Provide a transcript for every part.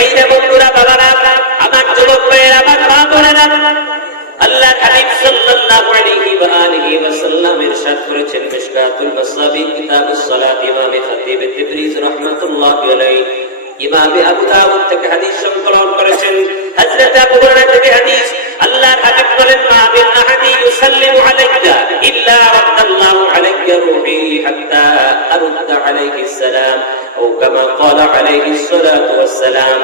ভাইরা, বন্ধুরা, বাবারা, আমার যুবক ভাইয়েরা, আমার মা বোনেরা, আল্লাহর হাবিব সাল্লাল্লাহু আলাইহি ওয়া আলিহি ওয়াসাল্লাম ইরশাদ করেছেন মিশকাতুল মাসাবি কিতাবুস সালাত ইমাম খতিব তিবরিজ রাহমাতুল্লাহি আলাইহি ইমাম আবু দাউদ থেকে হাদিস সংকলন করেছেন। হযরত আবু হুরায়রা থেকে হাদিস, আল্লাহর হাবিব বলেন মা বিন আহাদি ইউসাল্লিমু আলাইকা ইল্লা রাদ্দাল্লাহু আলাইকা রূহি হাত্তা আরুদ্দা আলাইহিস সালাম ও কামা ক্বালা আলাইহিস সালাতু ওয়াস সালাম।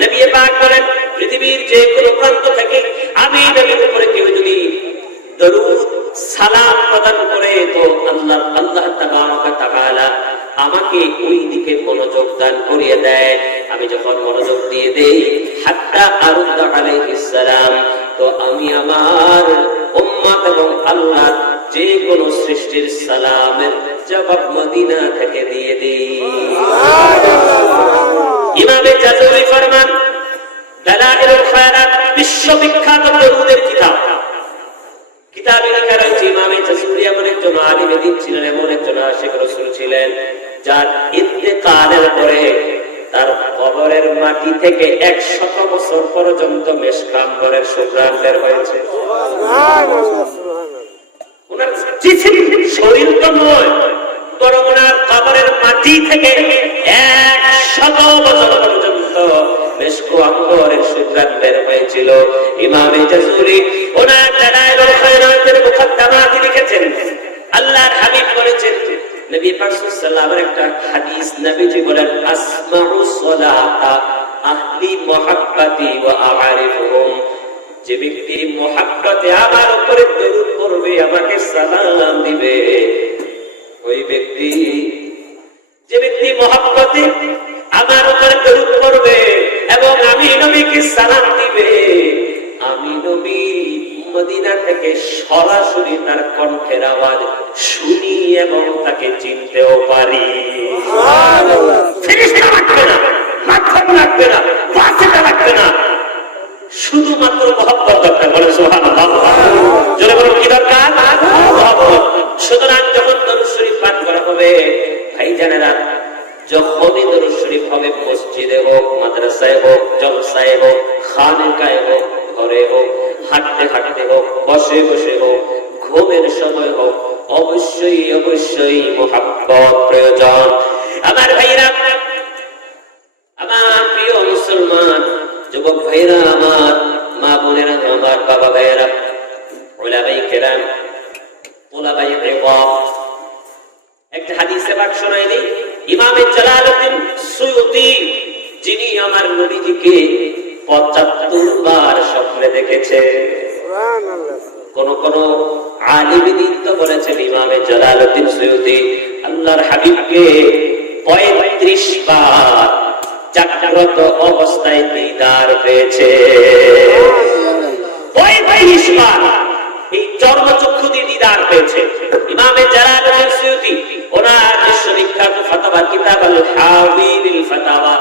নবী পাক বলেন পৃথিবীর যে কোনো প্রান্ত থেকে আমি নবীর উপরে কেউ যদি দরুদ সালাম প্রদান করে তো আল্লাহ তাবারক ওয়া তাআলা আমাকে ওই দিকে মনোযোগ দান করিয়ে দেয়। আমি যখন মনোযোগ দিয়ে দেই হাত্তা আরুদ্দা আলাইহিস সালাম, তো আমি আমার উম্মত এবং আল্লাহ যে কোনো সৃষ্টির সালামের জবাব মদিনা থেকে দিয়ে দিই। ইমামে জাযুলি ফরমান দালাইলুল খায়রাত বিশ্ববিখ্যাত দরুদের কিতাব, কিতাবে লেখা রয়েছে ইমামে জাযুলি এমন একজন আলিম দ্বীন ছিলেন, এমন একজন আশিক রাসূল ছিলেন যার ইন্তেকালের পরে তার কবরের মাটি থেকে 100 বছর পর্যন্ত মেশকাম্বরের সুঘ্রাণ বের হয়েছে। ওনার জিসিম শরীর তো নয়, বরং ওনার কবরের মাটি থেকে 100 বছর পর্যন্ত মেশকাম্বরের সুঘ্রাণ বের হয়েছিল। ইমামে জাযুলি ওনার দালাইলুল খায়রাতের মুকদ্দমাতে লিখেছেন আল্লাহর হাবিব বলেছেন, নবী পাক সাল্লাল্লাহু আলাইহি একটা হাদিস, নবীজি বলেন আসমাউ সালাতা আহলি মুহাব্বতি ওয়া আ'রিফুহুম, যে ব্যক্তি মুহাব্বতে আমার উপরে দরুদ পড়বে, আমাকে সালাম দিবে, ওই ব্যক্তি, যে ব্যক্তি মুহাব্বতে আমার উপরে দরুদ পড়বে এবং আমি নবীকে সালাম দিবে, আমি নবী মদিনা থেকে সরাসরি তার কণ্ঠের আওয়াজ শুনি এবং তাকে চিনতেও পারি। ফেরেশতা লাগবে না, মাধ্যম লাগবে না, ওয়াসিতা লাগবে না, শুধুমাত্র মহব্বত দরকার। বলে সুবহানাল্লাহ। জোরে বলুন কি দরকার? মহব্বত। সুতরাং যখন দরুদ শরীফ পাঠ করা হবে, ভাইজানেরা, যখনই দরুদ শরীফ হবে, মসজিদে হোক, মাদ্রাসায় হোক, জলসায় হোক, খানকায় হোক, ঘরে হোক, হাঁটতে হাঁটতে হোক, বসে বসে হোক, ঘুমের সময় হোক, অবশ্যই অবশ্যই মুহাব্বত প্রয়োজন। আমার ভাইরা, আমার প্রিয় মুসলমান যুবক ভাইরা, আমার মা বোনেরা, আমার বাবা ভাইরা, উলামায়ে কেরাম, উলামায়ে ইলম, একটা হাদিসে পাক শোনাই দিই। ইমামে জালালউদ্দিন সুয়ুতি, যিনি আমার নবীজিকে 75 বার স্বপ্নে দেখেছে। কোন কোন আলিম দ্বীন তো বলেছেন ইমামে জালালউদ্দিন সুয়ুতি আল্লাহর হাবিবকে 35 বার জাগ্রত অবস্থায় দিদার পেয়েছে। 35 বার এই চর্মচক্ষু দিয়ে দিদার পেয়েছে ইমামে জালালউদ্দিন সুয়ুতি। ওনার বিশ্ববিখ্যাত ফাতাওয়া কিতাব আল হাওয়াবিল ফাতাওয়া,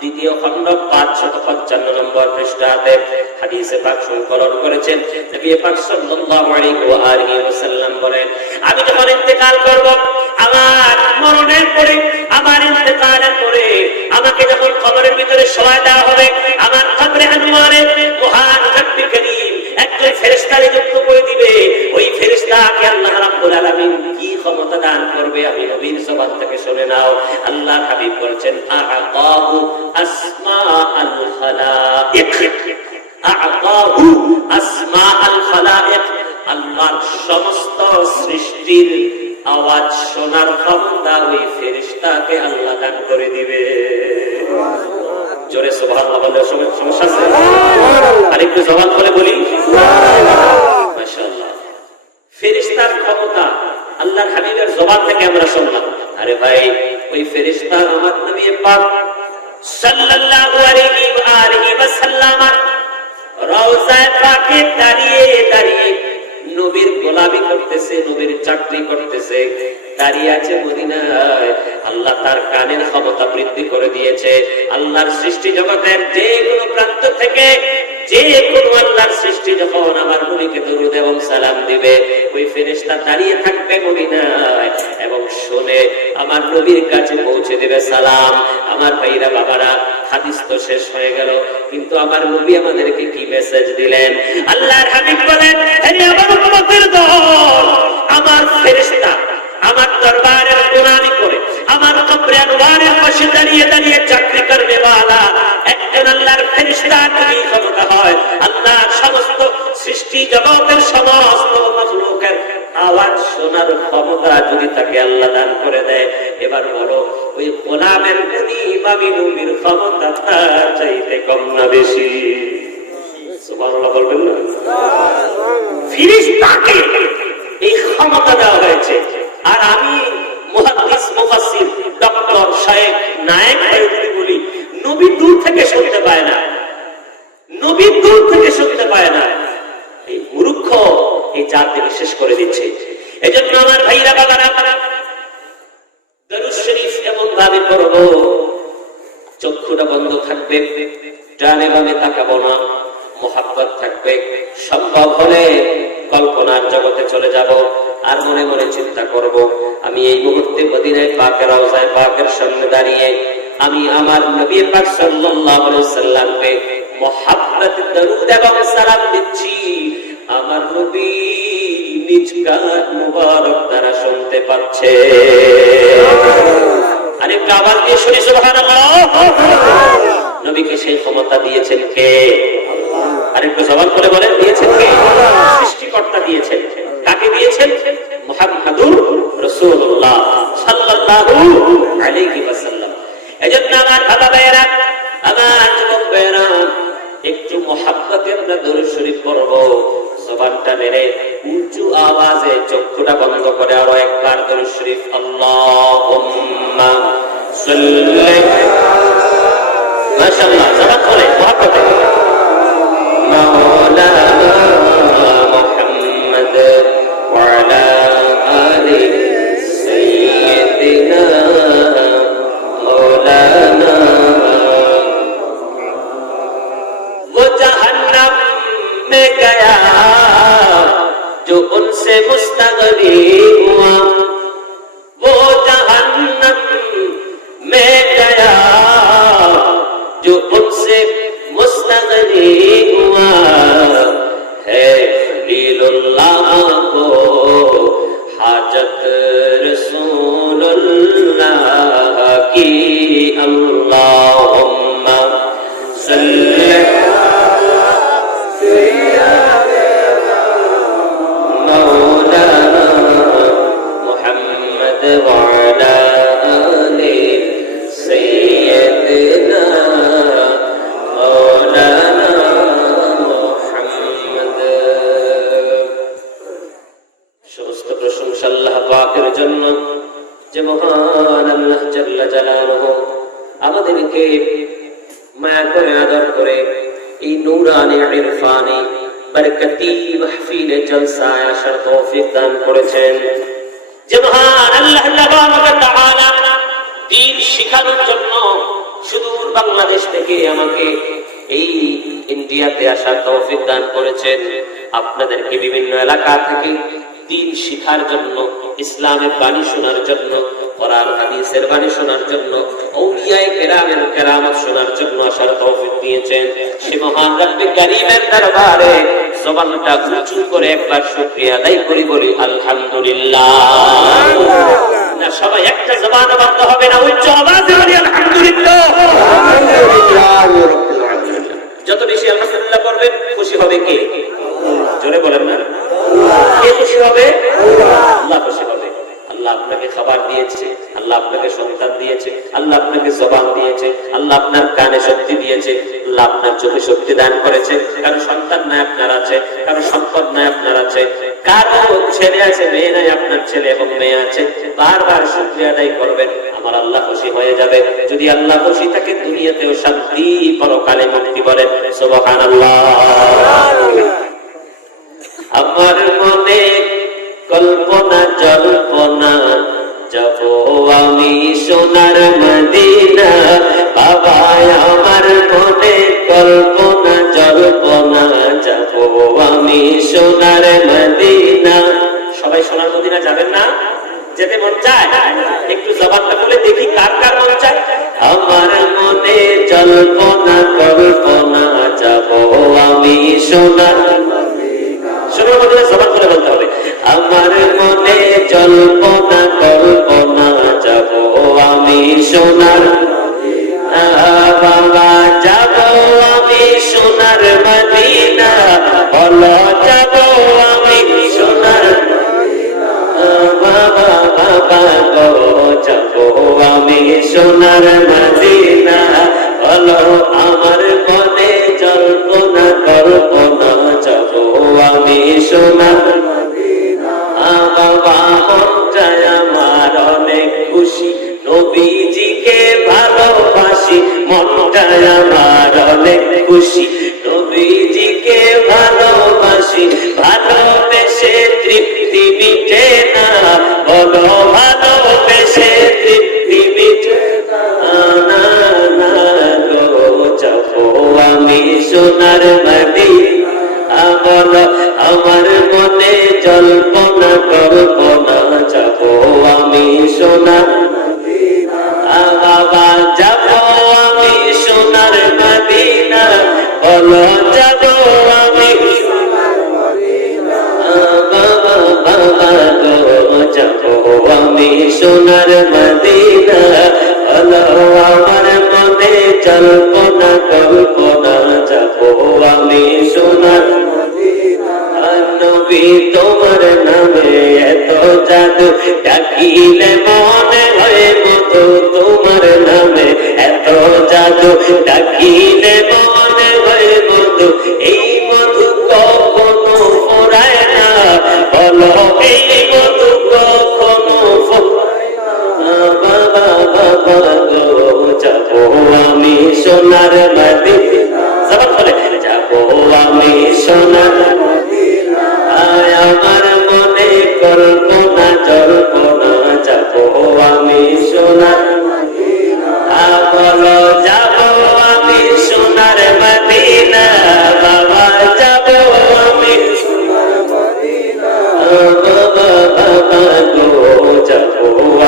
দ্বিতীয় খণ্ড 555 নম্বর পৃষ্ঠাতে হাদিসে পাক সংকলন করেছেন। নবী পাক সাল্লাল্লাহু আলাইহি ওয়া আলিহি ওয়াসাল্লাম বলেন, আমি যখন ইন্তেকাল করব, আমার মরণের পরে, আমার ইন্তেকালের পরে আমাকে যখন কবরের ভিতরে শোয়া দেওয়া হবে, আমার কবরে আনওয়ারে মহান রব্বুল কারীম একজন ফেরেশতা নিযুক্ত করে দিবে। ওই ফেরেশতাকে আল্লাহ রাব্বুল আলামিন কি ক্ষমতা দান করবে, আমি নবীর জবান থেকে শুনে নাও। আল্লাহ হাবিব বলেছেন আ'তাহু আসমাআল খালায়েক, আ'তাহু আসমাআল খালায়েক, আল্লাহর সমস্ত সৃষ্টির আওয়াজ শোনার ক্ষমতা ওই ফেরেশতাকে আল্লাহ দান করে দিবে। জোরে সুবহানাল্লাহ বলে সমস্যা আছে? আরেকটু জবান বলে বলি মাশাআল্লাহ। ফেরেশতার ক্ষমতা আল্লাহর হাবিবের জবান থেকে আমরা শুনলাম। আরে ভাই, ওই ফেরেশতা আমার নবী পাক সাল্লাল্লাহু আলাইহি ওয়া আলিহি ওয়াসাল্লাম রওজায়ে পাকে দাঁড়িয়ে দাঁড়িয়ে নবীর গোলামি করতেছে, নবীর চাকরি করতেছে, দাঁড়িয়ে আছে মদিনায়। আল্লাহ তার কানের ক্ষমতা বৃদ্ধি করে দিয়েছে। আল্লাহর সৃষ্টি জগতের যে কোনো প্রান্ত থেকে যে কোনো আল্লাহর সৃষ্টি যখন আমার নবীকে দরুদ এবং সালাম দিবে, ওই ফেরেশতা দাঁড়িয়ে থাকবে মদিনায় এবং শুনে আমার নবীর কাছে পৌঁছে দেবে সালাম। আমার ভাইরা, বাবারা, হাদিস তো শেষ হয়ে গেল, কিন্তু আমার নবী আমাদেরকে কি মেসেজ দিলেন? আল্লাহর হাবিব বলেন, হে আমার উম্মতের দল, আমার ফেরেশতা আমার দরবারে গোলামি করে, আমার কবরে আনোয়ারের পাশে দাঁড়িয়ে দাঁড়িয়ে চাকরি করবে ওয়ালা একজন আল্লাহর ফেরেশতা যদি ক্ষমতা হয়, আল্লাহর সমস্ত সৃষ্টি জগতের সমস্ত মাখলুকের আওয়াজ শোনার ক্ষমতা যদি তাকে আল্লাহ দান করে দেয়, এবার বলো ওই গোলামের প্রতি আমি নবীর ক্ষমতা তার চাইতে কম না বেশি? সুবহানাল্লাহ বলবেন না? ফেরেশতাকে এই ক্ষমতা দেওয়া হয়েছে। আর আমি মুহাদ্দিস মুফাসসির ডক্টর শায়েখ নায়েক ভাইকে বলি, নবী দূর থেকে শুনতে পায় না, নবী দূর থেকে শুনতে পায় না। এই মূর্খ এই জাতিকে শেষ করে দিচ্ছে। এজন্য আমার ভাইরা বাবারা, দরুদ শরীফ এমন ভাবে পড়ব, চক্ষুটা বন্ধ থাকবে, ডানে বামে তাকাবো না, মুহাব্বত থাকবে, সম্ভব হলে কল্পনার জগতে চলে যাব, আর মনে মনে চিন্তা করব আমি এই মুহূর্তে মদিনায় পাকের রওজায়ে পাকের সামনে দাঁড়িয়ে আমি আমার নবী পাক সাল্লাল্লাহু আলাইহি সাল্লামকে মুহাব্বত দরুদ এবং সালাম দিচ্ছি। আমার নবী নিজ কান মুবারক দ্বারা শুনতে পাচ্ছে। আরে আওয়াজ দিয়ে শুনি সুবহানাল্লাহ। নবীকে সেই ক্ষমতা দিয়েছেন কে? আরেকটু জবান করে বলেন, দিয়েছেন কে? সৃষ্টিকর্তা দিয়েছেন। কাকে দিয়েছেন? মুহাম্মাদুর রাসূলুল্লাহ সাল্লাল্লাহু আলাইহি ওয়াসাল্লাম। এজন্য আমার বাবা ভাইয়েরা, আমার যুবক ভাইয়েরা, একটু মুহাব্বতে আমরা দরুদ শরীফ পড়ব। জবানটা মেরে উঁচু আওয়াজে চক্ষুটা বন্ধ করে আরো একবার দরুদ শরীফ আল্লাহুম্মা সাল্লি, মাশাআল্লাহ, জবান খুলে মুহাব্বতে মাওলানা মুহাম্মদ ওয়া আলা আলি সাইয়্যিদিনা মাওলানা। वो जहन्नम में गया जो उनसे मुस्तगनी हुआ, वो जहन्नम में गया जो उनसे मुस्तगनी हुआ है। खलीलुल्लाह को हाजत रसूलुल्लाह की। अल्लाहुम्मा सल्ली मौलाना मुहम्मद व अला आलि सय्यिदना मौलाना मुहम्मद। সমস্ত প্রশংসা আল্লাহ পাকের জন্য, যে মহান আল্লাহ জাল্লা জালালুহু আমাদেরকে মায়া করে আদর করে এই নূরানি ইরফানি বরকতি মাহফিলে জলসায় আসার তৌফিক দান করেছেন। যে মহান আল্লাহ তাআলা দ্বীন শিখানোর জন্য সুদূর বাংলাদেশ থেকে আমাকে এই ইন্ডিয়াতে আসার তৌফিক দান করেছেন। আপনাদেরকে বিভিন্ন এলাকা থেকে দ্বীন শিখার জন্য, ইসলামের বাণী শোনার জন্য, কোরআন হাদিসের বাণী শোনার জন্য, আউলিয়ায়ে কেরামের কেরামত শোনার জন্য আসার তৌফিক দিয়েছেন। সে মহান রব্বে কারীমের দরবারে জবানটা উঁচু করে একবার শুকরিয়া আদায় করি, বলি আলহামদুলিল্লাহ। না সবাই একটা জবান বন্ধ হবে না, উচ্চ আওয়াজে বলি আলহামদুলিল্লাহ। যত বেশি আলহামদুলিল্লাহ করবেন খুশি হবে কে? জোরে বলেন না, কে খুশি হবে? আল্লাহ খুশি হবে। আল্লাহ আপনাকে খাবার দিয়েছে, আল্লাহ আপনাকে সন্তান দিয়েছে, আল্লাহ আপনাকে জবান দিয়েছে, আল্লাহ আপনার কানে শক্তি দিয়েছে, আল্লাহ আপনার চোখে শক্তি দান করেছে। কারো সন্তান নাই আপনার আছে, কারো সম্পদ নাই আপনার আছে, কারো ছেলে আছে মেয়ে নাই আপনার ছেলে এবং মেয়ে আছে। বারবার শুকরিয়া আদায় করবেন, আমার আল্লাহ খুশি হয়ে যাবে। যদি আল্লাহ খুশি থাকে দুনিয়াতেও শান্তি, পরকালে মুক্তি। বলেন সুবহানাল্লাহ। আমার মনে কল্পনা জল্পনা, যাব আমি সোনার মদিনা। বাবা আমার মনে কল্পনা জল্পনা, যাব আমি সোনার মদিনা। সবাই সোনার মদিনা যাবেন না? যেতে মন চায়? একটু জবানটা বলে দেখি কার কার মন চায়। আমার মনে জল্পনা কল্পনা যাব আমি সোনার সোনার মধ্যে জবান করে বলতে হবে আমার মনে জল্পনা কল্পনা যাব আমি সোনার বাবা যাব আমি সোনার মদিনা বলো যাব আমি সোনার বাবা বাবা গো যাব আমি সোনার মদিনা বলো আমার মনে জল্পনা কল্পনা যাব আমি সোনার বাবা মনটায় আমার অনেক খুশি নবীজিকে ভালোবাসি মনটায় আমার অনেক খুশি নবীজিকে ভালোবাসি ভালোবেসে তৃপ্তি মিটে না বলো ভালোবেসে তৃপ্তি মিটে না গো যাবো আমি সোনার মদিনা বলো আমার মনে জল্পনা কল্পনা যাব আমি সোনার বাবা যাব আমি সোনার মদিনা বলো যাব আমি বাবা বাবা গো যাব আমি সোনার মদিনা বলো আমার মনে জল্পনা কল্পনা যাব আমি সোনার নবী তোমার নামে এত জাদু ডাকিলে মনে হয় মধু তোমার নামে এত জাদু ডাকিলে মনে হয় মধু এই মধু কখনো ফোরায় না বলো এই মধু কখনো ফোরায় না বাবা বাবা গো যাবো আমি সোনার মদিনা জবান বলে যাবো আমি সোনার আমার মনে কল্পনা জল্পনা যাব আমি সোনার বলো যাব আমি সোনার মদিনা বাবা যাব আমি বাবা বাবা গো যাব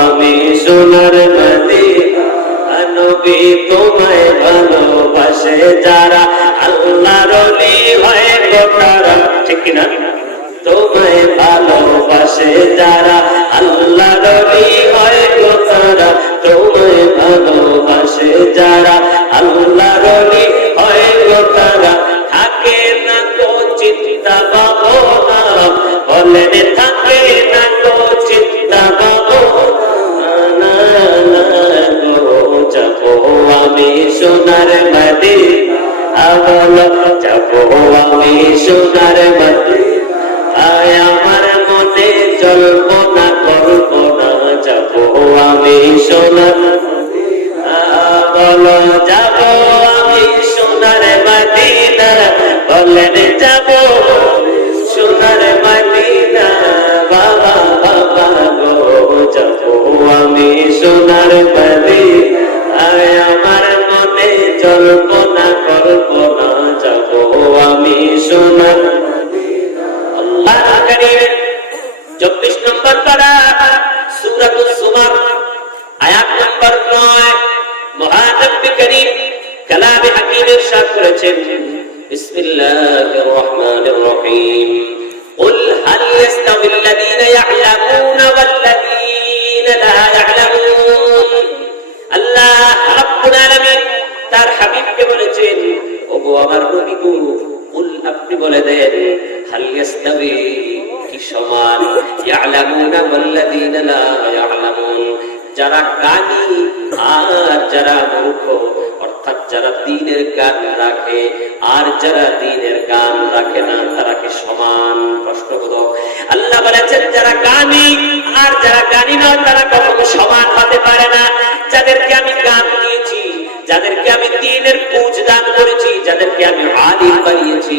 আমি সোনার মদিনা নবী তোমায় ভালোবাসে যারা আল্লাহর ওলি হয় গো তারা ঠিক কিনা তোমায় ভালোবাসে যারা আল্লাহর ওলি হয় গো তারা তোমায় ভালোবাসে যারা আল্লাহর ওলি হয় গো তারা থাকে না কো চিন্তা ভাবনা বলেন থাকে না কো চিন্তা ভাবনা গো যাবো আমি সোনার মদিনা বলো যাবো আমি সোনার মদিনা আমার মনে জল্পনা কল্পনা যাব আমি সোনার বলো যাব আমি সোনার মদিনা বলেন যাব সোনার মদিনা বাবা বাবা গো যাব আমি সোনার মদিনা আমার মনে জল্পনা কল্পনা যাব আমি সোনার 24 নম্বর পারা সূরাতুল জুমার আয়াত নম্বর 9 মহানবী করিম কালামে হাকিম ইরশাদ করেছেন বিসমিল্লাহির রহমানির রহিম কুল হাল ইয়াস্তাবিল লাযীনা ইয়া'লামুনা ওয়াল লাযীনা লা ইয়া'লামুন আল্লাহ রাব্বুল আলামিন তার হাবিবকে বলেছেন ওগো আমার নবী গো কুল আপনি বলে দেন হাল ইয়াস্তাবি কি সমান ইয়ালামুনা ওয়াল্লাযীনা লা ইয়ালামুন যারা জ্ঞানী আর যারা মূর্খ অর্থাৎ যারা দ্বীনের জ্ঞান রাখে আর যারা দ্বীনের জ্ঞান রাখে না তারা কি সমান প্রশ্নবোধক আল্লাহ বলেছেন যারা জ্ঞানী আর যারা জ্ঞানী নয় তারা কখনো সমান হতে পারে না যাদেরকে আমি জ্ঞান দিয়েছি যাদেরকে আমি দ্বীনের বুঝ দান করেছি যাদেরকে আমি আলিম বানিয়েছি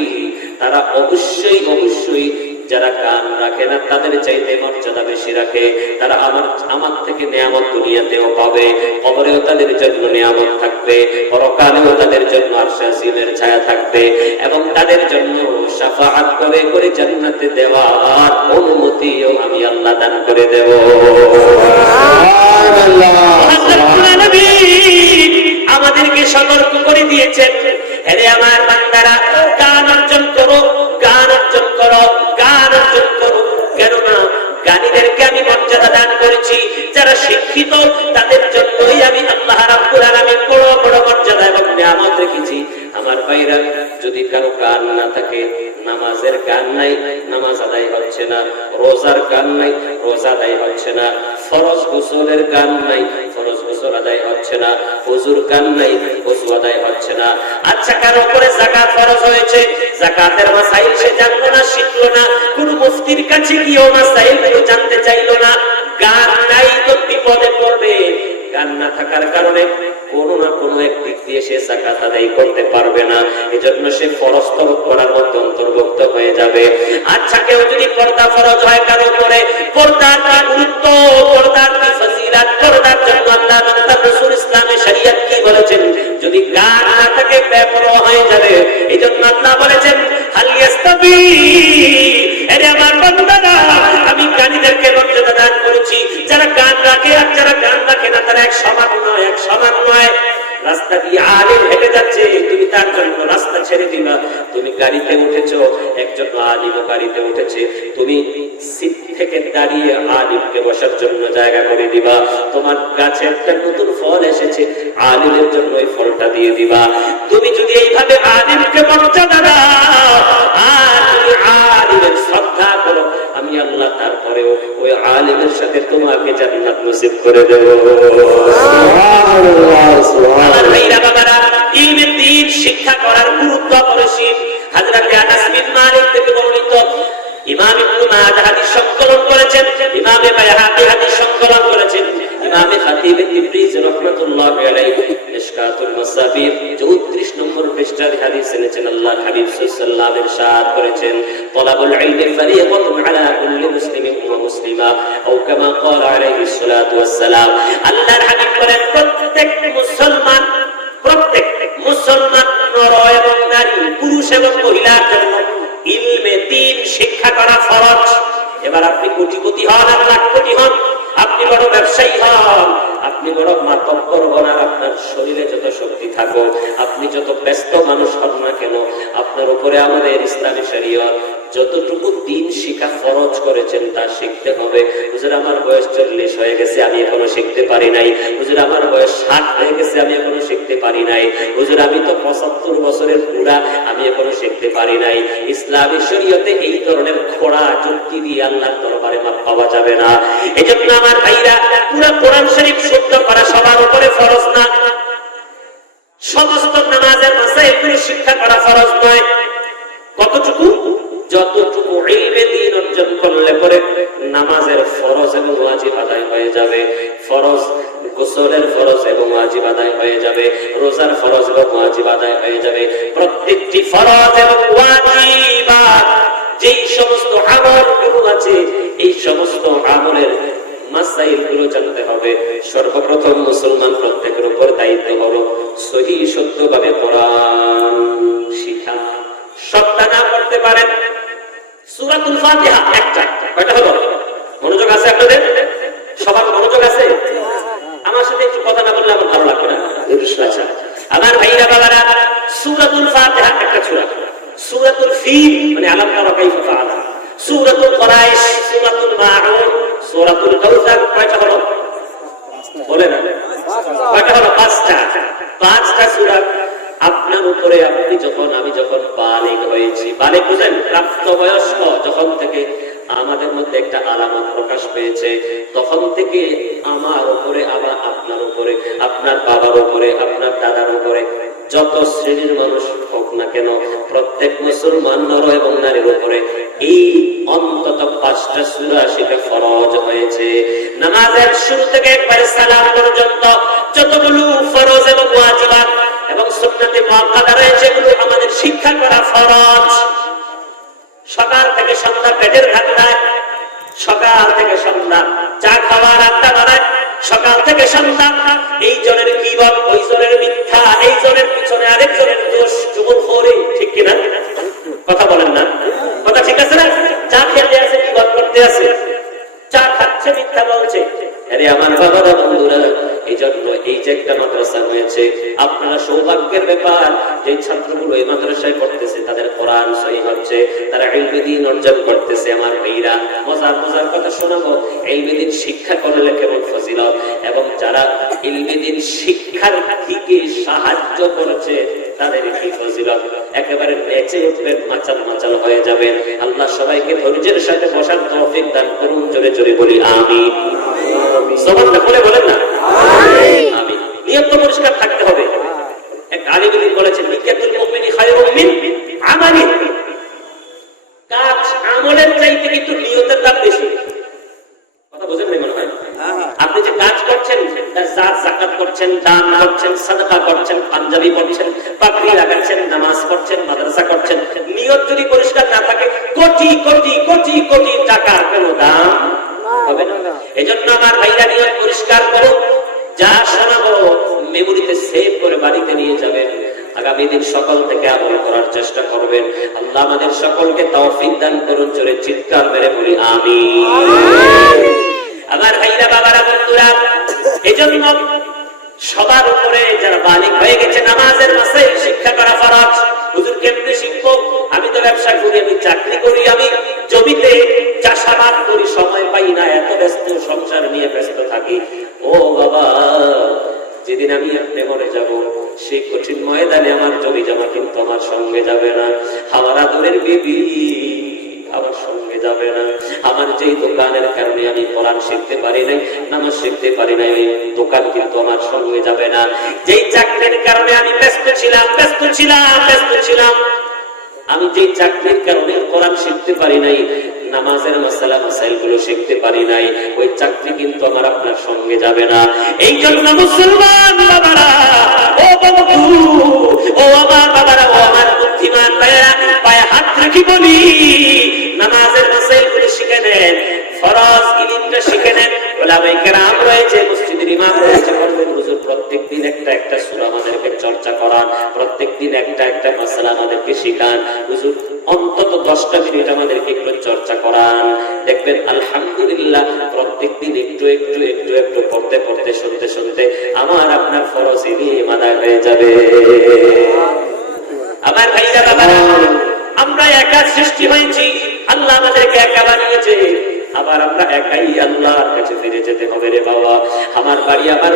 তারা অবশ্যই অবশ্যই যারা কান রাখে না তাদের চাইতে মর্যাদা বেশি রাখে তারা আমার থেকে নিয়ামত দুনিয়াতেও পাবে কবরেও তাদের জন্য নিয়ামত থাকবে পরকালেও তাদের জন্য আরশে আসিমের ছায়া থাকবে এবং তাদের জন্য শাফাআত করে করে জান্নাতে দেওয়ার অনুমতিও আমি আল্লাহ দান করে দেব সুবহানাল্লাহ আমাদেরকে সতর্ক করে দিয়েছেন, আরে আমার বান্দারা জ্ঞান অর্জন করো, জ্ঞান অর্জন করো, জ্ঞান অর্জন করো। কেননা জ্ঞানীদেরকে আমি মর্যাদা দান করেছি, যারা শিক্ষিত তাদের জন্যই আমি আল্লাহ রাব্বুল আলামিন বড় বড় মর্যাদা এবং নিয়ামত রেখেছি। আমার ভাইরা, যদি কারো জ্ঞান না থাকে, নামাজের জ্ঞান নাই, নামাজ আদায় হচ্ছে না, রোজার জ্ঞান নাই, রোজা আদায় হচ্ছে না, ফরজ গোসলের জ্ঞান নাই, ফরজ গোসল আদায় হচ্ছে না, ওযুর জ্ঞান নাই, ওযু আদায় হচ্ছে না। আচ্ছা, কারো উপরে যাকাত ফরজ হয়েছে, যাকাতের মাসাইল সে জানলো না, শিখলো না, কোন মুফতির কাছে গিয়েও মাসাইল গুলো জানতে চাইলো না। জ্ঞান নাই তো বিপদে পড়বে। জ্ঞান না থাকার কারণে কোনো না কোনো এক দিক দিয়ে সে যাকাত আদায় করতে পারবে না, এজন্য সে ফরজ তরক করার মধ্যে অন্তর্ভুক্ত হয়ে যাবে। আচ্ছা, কেউ যদি পর্দা ফরজ হয় কারো উপরে, পর্দার কি গুরুত্ব, পর্দার কি ফজিলত, পর্দার জন্য আল্লাহ এবং তার রাসূল ইসলামের শরীয়ত কি বলেছেন, যদি জ্ঞান না থাকে বেপরোয়া হয়ে যাবে। এজন্য আল্লাহ বলেছেন, হাল ইয়াস্তাবি, আরে আমার বান্দারা, আমি জ্ঞানীদেরকে মর্যাদা দান করেছি, যারা জ্ঞান রাখে আর যারা জ্ঞান রাখে না তারা এক সমান নয়, এক সমান নয়। রাস্তা দিয়ে আলিম হেঁটে যাচ্ছে, তুমি তার জন্য রাস্তা ছেড়ে দিবা। তুমি গাড়িতে উঠেছো, একজন আলিম গাড়িতে উঠেছে, তুমি সিট থেকে দাঁড়িয়ে আলিমকে বসার জন্য জায়গা করে দিবা। তোমার গাছে একটা নতুন ফল এসেছে, আলিমের জন্য ওই ফলটা দিয়ে দিবা। তুমি যদি এইভাবে আলিমকে মর্যাদা দাও আর তুমি আলিমের শ্রদ্ধা করো, আমি আল্লাহ তারপরেও ওই আলিমের সাথে তোমাকে জান্নাত নসিব করে দেব। আমার ভাইরা বাবারা, ইলমে দ্বীন শিক্ষা করার গুরুত্ব অপরিসীম। হযরত আনাস বিন মালিক থেকে বর্ণিত, ইমাম ইবনে মাজাহ হাদিস সংকলন করেছেন, ইমাম বাইহাকি হাদিস সংকলন করেছেন, ইমাম খাতিব তিবরিজ রাহমাতুল্লাহি আলাইহি মিশকাতুল মাসাবিহ 34 নম্বর পৃষ্ঠার হাদিস এনেছেন। আল্লাহর হাবিব সাল্লাল্লাহু আলাইহি ওয়াসাল্লাম ইরশাদ করেছেন, তালাবুল ইলমি ফারিয়াতুন আলা কুল্লি মুসলিমিন ওয়া মুসলিমা, আও কামা ক্বালা আলাইহিস সালাতু ওয়াস সালাম। আল্লাহর হাবিব বলেন, প্রত্যেক মুসলমান, প্রত্যেক মুসলমান নর এবং নারী, পুরুষ এবং মহিলার জন্য ইলমে দ্বীন শিক্ষা করা ফরজ। এবার আপনি কোটিপতি হন আর লাখ কোটি হন, আপনি বড় ব্যবসায়ী হন, আপনি বড় মাতব্বর হন, আর আপনার শরীরে যত শক্তি থাকুক, আপনি যত ব্যস্ত মানুষ হন না কেন, আপনার উপরে আমাদের ইসলামী শরীয়ত যতটুকু দ্বীন শিক্ষা ফরজ করেছেন তা শিখতে হবে। হুজুর, আমার বয়স 40 হয়ে গেছে, আমি এখনো শিখতে পারি নাই। হুজুর, আমার বয়স 60 হয়ে গেছে, আমি এখনো শিখতে পারি নাই। হুজুর, আমি তো 75 বছরের বুড়া, আমি এখনো শিখতে পারি নাই। ইসলামী শরীয়তে এই ধরনের খোড়া যুক্তি দিয়ে আল্লাহর দরবারে মাপ পাওয়া যাবে না। এজন্য আমার ভাইরা, পুরো কোরআন শরীফ শুদ্ধ করা সবার উপরে ফরজ না। সমস্ত নামাজের মাসাইল শিক্ষা করা ফরজ নয়। কতটুকু? যতটুকু ইলমে দ্বীন অর্জন করলে পরে নামাজের ফরজ এবং ওয়াজিব আদায় হয়ে যাবে, ফরজ গোসলের ফরজ এবং ওয়াজিব আদায় হয়ে যাবে, রোজার ফরজ এবং ওয়াজিব আদায় হয়ে যাবে। প্রত্যেকটি ফরজ এবং ওয়াজিবাত, যেই সমস্ত আমলগুলো আছে, এই সমস্ত আমলের মাসাইল গুলো জানতে হবে। সর্বপ্রথম মুসলমান প্রত্যেকের উপর দায়িত্ব হলো সহিহ শুদ্ধভাবে কোরআন শিখা। সবটা না পড়তে পারেন, সূরাতুল ফাতিহা একটা, কয়টা হলো? মনোযোগ আছে আপনাদের? সবার মনোযোগ আছে? আমার সাথে একটু কথা না বললে আমার ভালো লাগবে না। আচ্ছা, আমার ভাইরা বাবারা, সূরাতুল ফাতিহা একটা সূরা, সূরাতুল ফিল মানে আলাম তারা কাইফা ফাআলা, সূরাতুল কুরাইশ, সূরাতুল মাউন, সূরাতুল কাউসার, কয়টা হলো? বলে না কয়টা হলো? পাঁচটা সূরা। আপনার উপরে আপনি যখন, আমি যখন বালিগ হয়েছি, বালিগ বুঝেন, প্রাপ্তবয়স্ক, যখন থেকে আমাদের মধ্যে একটা আলামত প্রকাশ পেয়েছে, তখন থেকে আমার উপরে, আবার আপনার উপরে, আপনার বাবার উপরে, আপনার দাদার উপরে, যত শ্রেণীর মানুষ হোক না কেন, প্রত্যেক মুসলমান নর এবং নারীর উপরে এই অন্তত 5টা সূরা শিখা ফরজ হয়েছে। নামাজের শুরু থেকে একবারে সালাম পর্যন্ত যতগুলো ফরজ এবং ওয়াজিবাত এবং সুন্নাতে মুআক্কাদা রয়েছে, এগুলো আমাদের শিক্ষা করা ফরজ। সকাল থেকে সন্ধ্যা পেটের খাতনায়, সকাল থেকে সন্ধ্যা চা খাওয়ার আড্ডা মারায়, সকাল থেকে সন্ধ্যা এই জনের গীবত, ওই জনের মিথ্যা, এই জনের পিছনে আরেক জনের দোষ যুবক করে, ঠিক কিনা? কথা বলেন না? কথা ঠিক আছে না? চা খেতে আছে, গীবত করতে আছে, চা খাচ্ছে, মিথ্যা বলছে। আরে আমার বাবারা, বন্ধুরা, এই জন্য এই যে একটা মাদ্রাসা হয়েছে। আপনারা সৌভাগ্যের ব্যাপার, যে ছাত্রগুলো এই মাদ্রাসায় পড়তেছে তাদের কোরআন সহিহ হচ্ছে, তারা ইলমে দ্বীন অর্জন করতেছে। আমার ভাইরা, মজার কথা শোনাবো, ইলমে দ্বীন শিক্ষা করলে কেমন ফজিলত, এবং যারা ইলমে দ্বীন শিক্ষার দিকে সাহায্য করেছে তাদের কি ফজিলত। একেবারে নেচে উঠবেন, মাচাল হয়ে যাবেন। আল্লাহ সবাইকে ধৈর্যের সাথে বসার তৌফিক দান করুন। জোরে জোরে বলি আমিন। জবানটা খুলে বলেন না আমিন। নিয়ত পরিষ্কার থাকতে হবে। এক আলিম বলেছেন, নিয়াতুল মুমিনি খায়রুম মিন আমালি। কাজ আমলের চাইতে কিন্তু নিয়তের দাম বেশি। কথা বুঝেন নাই মনে হয়? আপনি যে কাজ করছেন, যাকাত করছেন, দান করছেন, সাদকা করছেন, পাঞ্জাবি পড়ছেন, পাগড়ি লাগাচ্ছেন, নামাজ পড়ছেন, মাদ্রাসা করছেন, নিয়ত যদি পরিষ্কার না থাকে কোটি কোটি কোটি কোটি টাকার কোনো দাম হবে না। এজন্য আমার ভাইরা নিয়ত পরিষ্কার করুন। যা শোনাবো মেমোরিতে সেভ করে বাড়িতে নিয়ে যাবেন। আগামী দিন সকল থেকে আমল করার চেষ্টা করবেন। আল্লাহ আমাদের সকলকে তৌফিক দান করুন। জোরে চিৎকার মেরে বলি আমিন। আমার ভাইরা, বাবারা, বন্ধুরা, এজন্য সবার উপরে যারা বালিগ হয়ে গেছে নামাজের মাসাইল শিক্ষা করা ফরজ। হুজুর কেমনে শিখবো? আমি তো ব্যবসা করি, আমি চাকরি করি, আমি জমিতে চাষাবাদ করি, সময় পাই না, এত ব্যস্ত, সংসার নিয়ে ব্যস্ত থাকি। ও বাবা, যেদিন আমি আপনি মরে যাব, সেই কঠিন ময়দানে আমার জমি জমা কিন্তু আমার সঙ্গে যাবে না। আমার আদরের বিবি আমার সঙ্গে যাবে না। আমার যেই দোকানের কারণে আমি কোরআন শিখতে পারি নাই, নামাজ শিখতে পারি নাই, ওই দোকান কিন্তু আমার সঙ্গে যাবে না। যেই চাকরির কারণে আমি ব্যস্ত ছিলাম, আমি যেই চাকরির কারণে কোরআন শিখতে পারি নাই, নামাজের মাসালা মাসাইল গুলো শিখতে পারি নাই, ওই চাকরি কিন্তু আমার আপনার সঙ্গে যাবে না। এই জন্য মুসলমান বাবারা, ও বন্ধু, ও আমার বাবারা, ও আমার বুদ্ধিমান ভাইয়েরা, পায়ে হাত রাখি বলি, নামাজের মাসাইল গুলো শিখে নেন, ফরজ ইলমটা শিখে নেন। ওলামায়ে কেরাম রয়েছে, মসজিদের ইমাম রয়েছে, বলবেন হুজুর প্রত্যেকদিন একটা সূরা আমাদেরকে চর্চা করান, প্রত্যেকদিন একটা মাসালা আমাদেরকে শিখান, হুজুর অন্তত 10টা মিনিট আমাদেরকে একটু চর্চা করান। দেখবেন আলহামদুলিল্লাহ প্রত্যেকদিন একটু পড়তে শুনতে আমার আপনার ফরজ ইলম আদায় হয়ে যাবে। আমার ভাইরা, বাবারা, আমরা একা সৃষ্টি হয়েছি, আল্লাহ আমাদেরকে একা বানিয়েছে, আবার আমরা একাই আল্লাহর কাছে ফিরে যেতে হবে। রে বাবা, আমার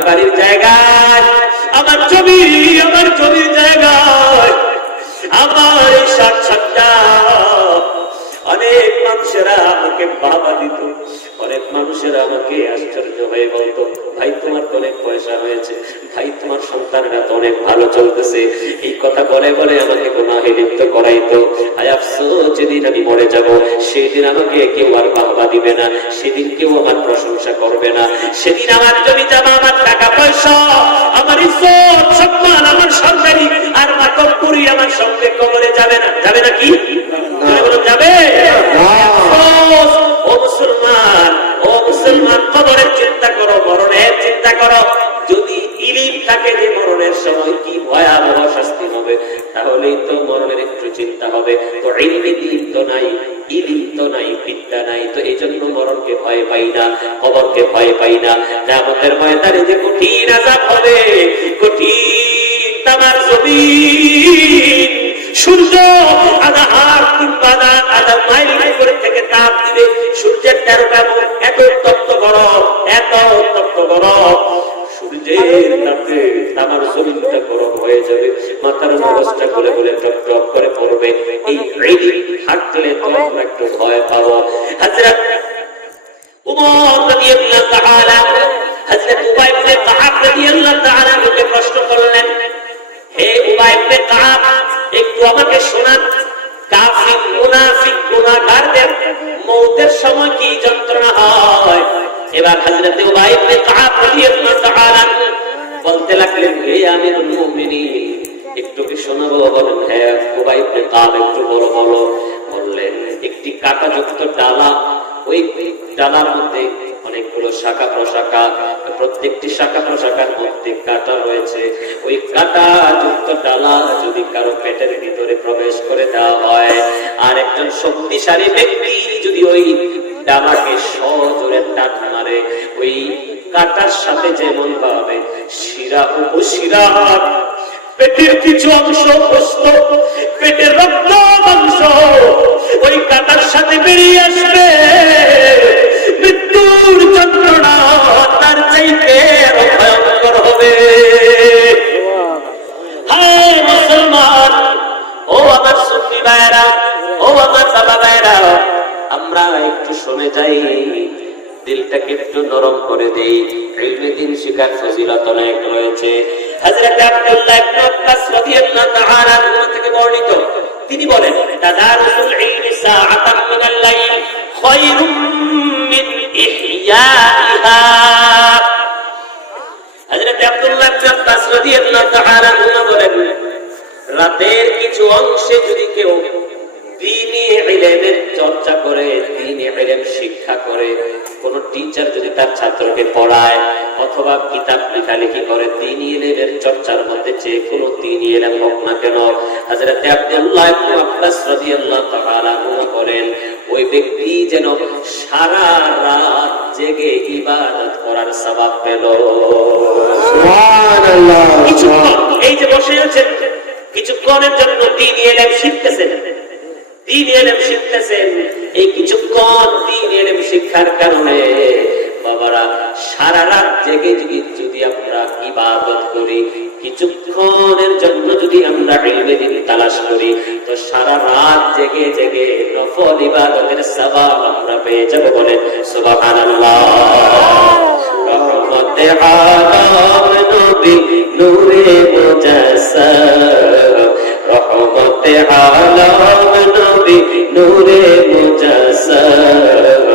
বাড়ির জায়গায়, আমার জমির জায়গায়, আমার এই সাতটা অনেক মানুষেরা আমাকে বাবা দিত, অনেক মানুষেরা আমাকে আশ্চর্য হয়ে বলতো, ভাই তোমার তো অনেক পয়সা হয়েছে, ভাই তোমার সন্তানরা তো অনেক ভালো চলতেছে। এই কথা বলে আমাকে গুনাহে লিপ্ত করাইতো। আয় আফসোস, যেদিন আমি মরে যাব সেদিন আমাকে কেউ আর বাবা দিবে না, সেদিন কেউ আমার প্রশংসা করবে না, সেদিন আমার জমি জমা, আমার টাকা পয়সা, আমার ইজ্জত সম্মান, আমার সন্তানি আর মাতব্বরি আমার সঙ্গে কবরে যাবে না। যাবে না কি? যাবে। ও মুসলমান, কবরের চিন্তা করো, মরণের চিন্তা করো। যদি ইলম থাকে যে মরণের সময় কি ভয়াবহ শাস্তি হবে, তাহলেই তো মরণের একটু চিন্তা হবে। তো ইলমে দ্বীন তো নাই, ইলম তো নাই, বিদ্যা নাই, তো এই জন্য মরণকে ভয় পাই না, কবরকে ভয় পাই না। কিয়ামতের ময়দানে যে কঠিন আযাব হবে, কঠিন তামার জমিন, সূর্য আধা হাত কিংবা আধা মাইল করে থেকে তাপ দিবে, সূর্যের 13টা মুখ, এত উত্তপ্ত গরম, সূর্যের তাপে আমার জমিনটা গরম হয়ে যাবে, মাথার মগজটা গলে টপ করে পড়বে। এই ইলম থাকলে তো আমরা একটু ভয় পাবো। হযরত উমর রাদিয়াল্লাহু তাআলা হযরত উবাই ইবনে কাব রাদিয়াল্লাহু তাআলা কে প্রশ্ন করলেন, হে উবাই ইবনে কাব, একটু আমাকে শোনান, কাফির, মুনাফিক, গুনাহগারদের মওতের সময় কি যন্ত্রণা হয়? এবার হযরত উবাই ইবনে কাব রাদিয়াল্লাহু তাআলা বলতে লাগলেন, হে আমিরুল মুমিনিন, একটু কি শোনাবো? বলেন, হ্যাঁ। উবাই ইবনে কাব একটু বড় বললেন, একটি কাঁটাযুক্ত ডালা, ওই ডালার মধ্যে অনেকগুলো শাখা প্রশাখা, প্রত্যেকটি শাখা প্রশাখার মধ্যে কাঁটা রয়েছে। ওই কাঁটা যুক্ত ডালা যদি কারো পেটের ভিতরে প্রবেশ করে দেওয়া হয়, আর একজন শক্তিশালী ব্যক্তি যদি ওই ডালাকে সজোরে টান মারে, ওই কাটার সাথে যেমন ভাবে শিরা উপশিরা পেটের কিছু অংশ গোস্ত পেটের রক্ত অংশ ওই কাটার সাথে বেরিয়ে আসবে, মৃত্যুর যন্ত্রণা তার চাইতে আরো ভয়ঙ্কর হবে। হায় মুসলমান, ও আমার সুন্নি ভাইরা, ও আমার বাবা ভাইরা, আমরা একটু শুনে যাই, দিলটাকে একটু নরম করে দেই। ইলমে দ্বীন শিখার ফজিলত অনেক রয়েছে। হযরত আব্দুল্লাহ ইবনে আব্বাস রাদিয়াল্লাহু তাআলা আনহু থেকে বর্ণিত, তিনি বলেন, তাদারুসুল ইলমি সাআতাম মিনাল লাইল খায়রুম মিন ইহইয়াইহা। হযরত আব্দুল্লাহ ইবনে আব্বাস রাদিয়াল্লাহু তাআলা আনহু বলেন, রাতের কিছু অংশে যদি কেউ দ্বীনি ইলমের চর্চা করে, দ্বীনি ইলম শিক্ষা করে, কোন টিচার যদি তার ছাত্রকে পড়ায় অথবা কিতাব লেখালেখি করে, দ্বীনি ইলমের চর্চার মধ্যে যে কোনো দ্বীনি ইলম হোক না কেন, হযরত আব্দুল্লাহ ইবনে আব্বাস রাদিয়াল্লাহু তাআলা আনহু বলেন, ওই ব্যক্তি যেন সারা রাত জেগে ইবাদত করার সওয়াব পেল। সুবহানাল্লাহ। কিছুক্ষণ এই যে বসে আছেন, কিছুক্ষণের জন্য দ্বীনি ইলম শিখতেছেন, দ্বীনি ইলম শিখতেছেন, এই কিছুক্ষণ দ্বীনি ইলম শিক্ষার কারণে বাবারা সারা রাত জেগে যদি আমরা ইবাদত করি, কিছুক্ষণের জন্য যদি আমরা ইলমে দ্বীন তালাশ করি, তো সারা রাত জেগে জেগে নফল ইবাদতের সওয়াব আমরা পেয়ে যাব। বলেন সুবহানাল্লাহ। রহমতে আলম নবী নূরে মুজাসসাম, রহমতে আলম নবী নূরে মুজাসসাম,